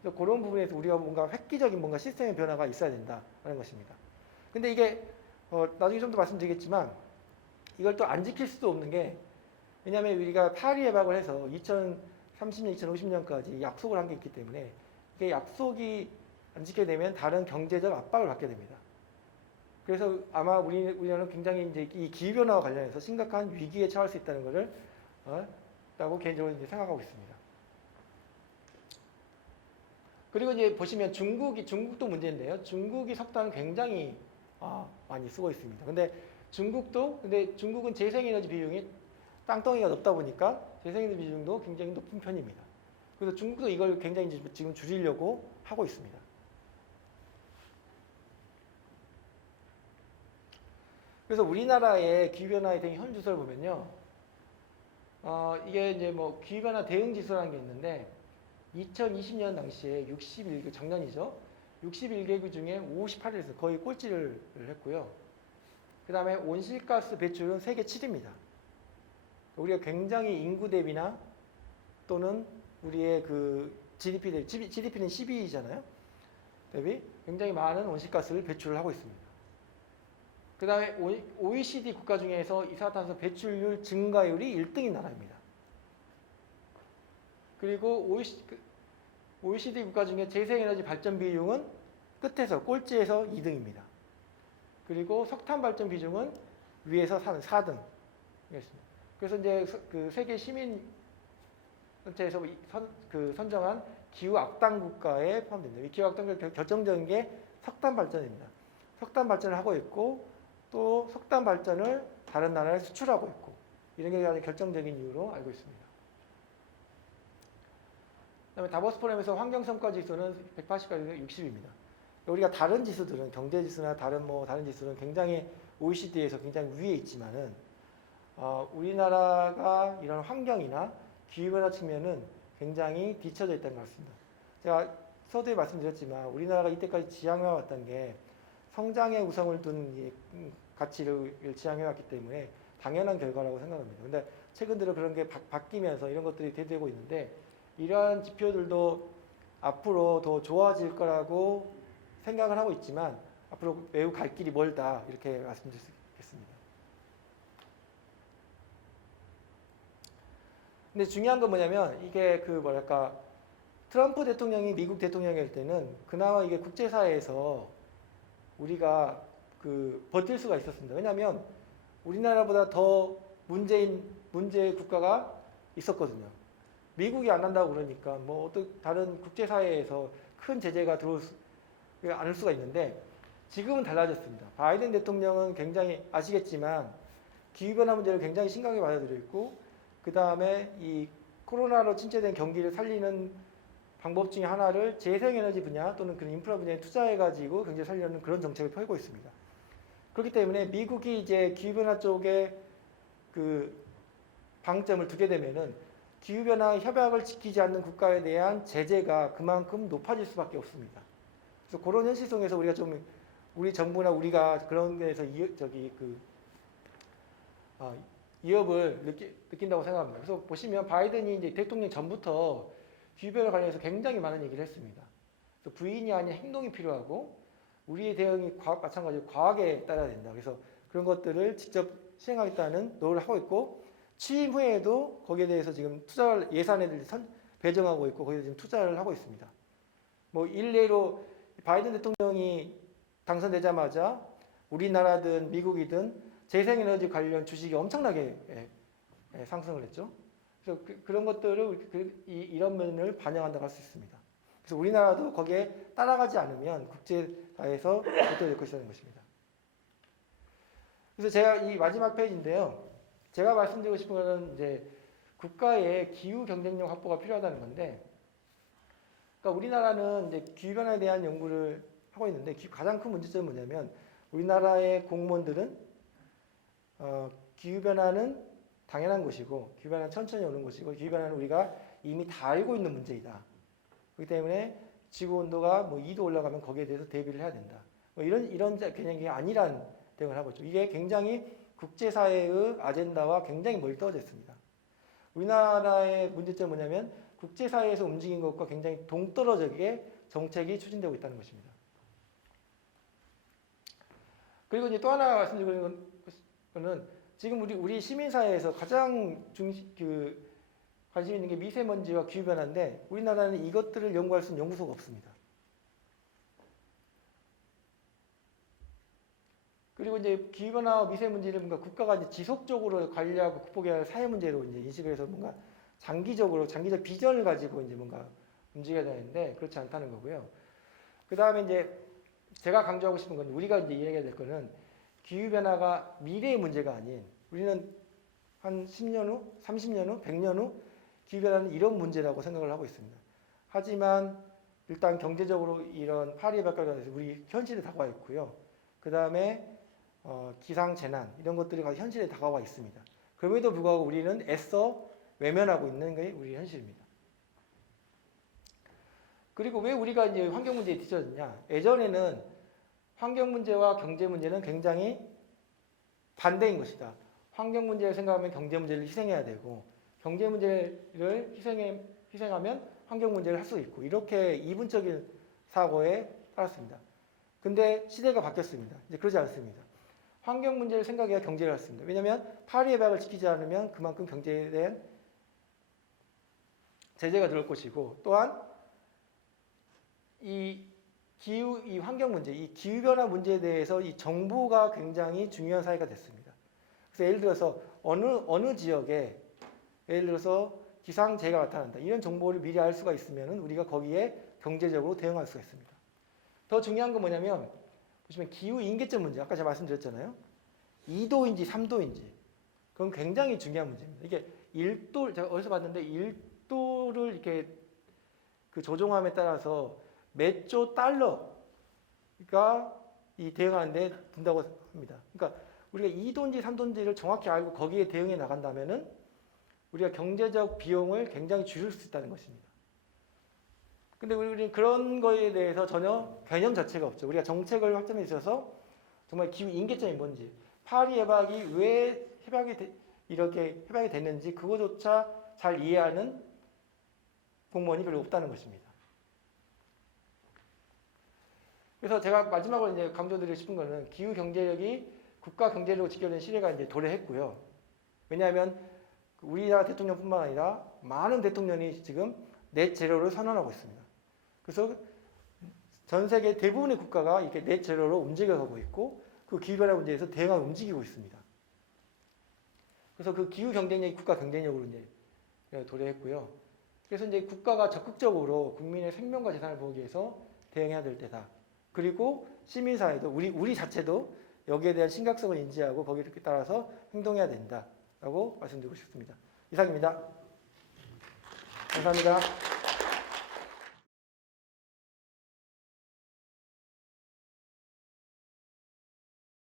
그래서 그런 부분에서 우리가 뭔가 획기적인 뭔가 시스템의 변화가 있어야 된다는 것입니다. 근데 이게 나중에 좀 더 말씀드리겠지만 이걸 또 안 지킬 수도 없는 게 왜냐하면 우리가 파리 협약을 해서 2030년, 2050년까지 약속을 한 게 있기 때문에 이게 약속이 안 지켜되면 다른 경제적 압박을 받게 됩니다. 그래서 아마 우리나라는 굉장히 이제 이 기후 변화와 관련해서 심각한 위기에 처할 수 있다는 것을 라고 개인적으로 이제 생각하고 있습니다. 그리고 이제 보시면 중국도 문제인데요. 중국이 석탄을 굉장히 많이 쓰고 있습니다. 근데 중국은 재생에너지 비중이 땅덩이가 높다 보니까 재생에너지 비중도 굉장히 높은 편입니다. 그래서 중국도 이걸 굉장히 지금 줄이려고 하고 있습니다. 그래서 우리나라의 기후변화에 대한 현주소를 보면요. 이게 이제 뭐 기후변화 대응 지수라는 게 있는데 2020년 당시에 61개, 작년이죠. 61개국 중에 58에서 거의 꼴찌를 했고요. 그 다음에 온실가스 배출은 세계 7위입니다. 우리가 굉장히 인구 대비나 또는 우리의 그 GDP는 12위잖아요. 대비 굉장히 많은 온실가스를 배출을 하고 있습니다. 그 다음에 OECD 국가 중에서 이산화탄소 배출률 증가율이 1등인 나라입니다. 그리고 OECD 국가 중에 재생에너지 발전 비중은 끝에서 꼴찌에서 2등입니다. 그리고 석탄 발전 비중은 위에서 4등. 그래서 이제 그 세계 시민 전체에서 선정한 기후 악당 국가에 포함됩니다. 이 기후 악당국 결정적인 게 석탄 발전입니다. 석탄 발전을 하고 있고 또 석탄 발전을 다른 나라에 수출하고 있고 이런 게 아주 결정적인 이유로 알고 있습니다. 그다음에 다보스 포럼에서 환경성과 지수는 180까지 60입니다. 우리가 다른 지수들은 경제 지수나 다른 지수는 굉장히 OECD에서 굉장히 위에 있지만은 우리나라가 이런 환경이나 기후변화 측면은 굉장히 뒤처져 있다는 것 같습니다. 제가 서두에 말씀드렸지만 우리나라가 이때까지 지향해왔던 게 성장의 우성을 둔 가치를 지향해왔기 때문에 당연한 결과라고 생각합니다. 근데 최근 들어 그런 게 바뀌면서 이런 것들이 대두되고 있는데 이러한 지표들도 앞으로 더 좋아질 거라고 생각을 하고 있지만 앞으로 매우 갈 길이 멀다 이렇게 말씀드릴 수 있겠습니다. 근데 중요한 건 뭐냐면 이게 트럼프 대통령이 미국 대통령일 때는 그나마 이게 국제사회에서 우리가 버틸 수가 있었습니다. 왜냐하면 우리나라보다 더 문제의 국가가 있었거든요. 미국이 안 한다고 그러니까 다른 국제사회에서 큰 제재가 들어올 않을 수가 있는데 지금은 달라졌습니다. 바이든 대통령은 굉장히 아시겠지만 기후변화 문제를 굉장히 심각하게 받아들여 있고 그 다음에 이 코로나로 침체된 경기를 살리는 방법 중에 하나를 재생에너지 분야 또는 그런 인프라 분야에 투자해가지고 경제 살리려는 그런 정책을 펴고 있습니다. 그렇기 때문에 미국이 이제 기후변화 쪽에 방점을 두게 되면은 기후변화 협약을 지키지 않는 국가에 대한 제재가 그만큼 높아질 수밖에 없습니다. 그래서 그런 현실 속에서 우리가 좀 우리 정부나 우리가 그런 데서 위협을 느낀다고 생각합니다. 그래서 보시면 바이든이 이제 대통령 전부터 기후변화 관련해서 굉장히 많은 얘기를 했습니다. 그래서 부인이 아닌 행동이 필요하고 우리의 대응이 마찬가지로 과학에 따라야 된다. 그래서 그런 것들을 직접 시행하겠다는 노력을 하고 있고 취임 후에도 거기에 대해서 지금 예산을 배정하고 있고 거기에 지금 투자를 하고 있습니다. 일례로 바이든 대통령이 당선되자마자 우리나라든 미국이든 재생에너지 관련 주식이 엄청나게 상승을 했죠. 그래서 그런 것들을 이런 면을 반영한다고 할 수 있습니다. 그래서 우리나라도 거기에 따라가지 않으면 국제사회에서 어떻게 될 것이라는 것입니다. 그래서 제가 이 마지막 페이지인데요. 제가 말씀드리고 싶은 것은 이제 국가의 기후 경쟁력 확보가 필요하다는 건데, 그러니까 우리나라는 이제 기후 변화에 대한 연구를 하고 있는데 가장 큰 문제점은 뭐냐면 우리나라의 공무원들은 기후 변화는 당연한 것이고 기후 변화는 천천히 오는 것이고 기후 변화는 우리가 이미 다 알고 있는 문제이다. 그렇기 때문에 지구 온도가 뭐 2도 올라가면 거기에 대해서 대비를 해야 된다. 뭐 이런 개념이 아니란 대응을 하고 있죠. 이게 굉장히 국제사회의 아젠다와 굉장히 멀리 떨어져 있습니다. 우리나라의 문제점은 뭐냐면 국제사회에서 움직인 것과 굉장히 동떨어지게 정책이 추진되고 있다는 것입니다. 그리고 이제 또 하나 말씀드리는 거는 지금 우리 시민사회에서 가장 관심 있는 게 미세먼지와 기후변화인데 우리나라는 이것들을 연구할 수 있는 연구소가 없습니다. 그리고 이제 기후변화와 미세먼지를 뭔가 국가가 이제 지속적으로 관리하고 극복해야 할 사회 문제로 이제 인식을 해서 뭔가 장기적 비전을 가지고 이제 뭔가 움직여야 되는데 그렇지 않다는 거고요. 그 다음에 이제 제가 강조하고 싶은 건 우리가 이제 이야기해야 될 거는 기후변화가 미래의 문제가 아닌 우리는 한 10년 후, 30년 후, 100년 후 기후변화는 이런 문제라고 생각을 하고 있습니다. 하지만 일단 경제적으로 이런 파리의 백과에서 우리 현실에 다가와 있고요. 그 다음에 기상재난 이런 것들이 현실에 다가와 있습니다. 그럼에도 불구하고 우리는 애써 외면하고 있는 게 우리 현실입니다. 그리고 왜 우리가 이제 환경 문제에 뒤처졌냐? 예전에는 환경 문제와 경제 문제는 굉장히 반대인 것이다. 환경 문제를 생각하면 경제 문제를 희생해야 되고 경제 문제를 희생하면 환경 문제를 할 수 있고 이렇게 이분적인 사고에 따랐습니다. 근데 시대가 바뀌었습니다. 이제 그러지 않습니다. 환경 문제를 생각해야 경제를 했습니다. 왜냐하면 파리 협약을 지키지 않으면 그만큼 경제에 대한 제재가 들어올 것이고 또한 이 환경 문제, 이 기후변화 문제에 대해서 이 정부가 굉장히 중요한 사회가 됐습니다. 그래서 예를 들어서 어느 지역에 예를 들어서 기상재해가 나타난다. 이런 정보를 미리 알 수가 있으면 우리가 거기에 경제적으로 대응할 수가 있습니다. 더 중요한 건 뭐냐면 보시면 기후 인계점 문제, 아까 제가 말씀드렸잖아요. 2도인지 3도인지 그건 굉장히 중요한 문제입니다. 이게 1도 제가 어디서 봤는데 1도를 이렇게 그 조종함에 따라서 몇 조 달러가 이 대응하는데 든다고 합니다. 그러니까 우리가 2도인지 3도인지를 정확히 알고 거기에 대응해 나간다면은 우리가 경제적 비용을 굉장히 줄일 수 있다는 것입니다. 근데 우리는 그런 거에 대해서 전혀 개념 자체가 없죠. 우리가 정책을 확정해 있어서 정말 기후 인계점이 뭔지, 파리 협약이 왜 이렇게 협약이 됐는지 그거조차 잘 이해하는 공무원이 별로 없다는 것입니다. 그래서 제가 마지막으로 이제 강조드리고 싶은 거는 기후 경제력이 국가 경제력으로 직결된 시대가 이제 도래했고요. 왜냐하면 우리나라 대통령뿐만 아니라 많은 대통령이 지금 넷 제로를 선언하고 있습니다. 그래서 전 세계 대부분의 국가가 이렇게 넷 제로로 움직여가고 있고 그 기후변화 문제에서 대응하고 움직이고 있습니다. 그래서 그 기후 경쟁력이 국가 경쟁력으로 이제 도래했고요. 그래서 이제 국가가 적극적으로 국민의 생명과 재산을 보호하기 위해서 대응해야 될 때다. 그리고 시민사회도 우리 자체도 여기에 대한 심각성을 인지하고 거기에 따라서 행동해야 된다라고 말씀드리고 싶습니다. 이상입니다. 감사합니다.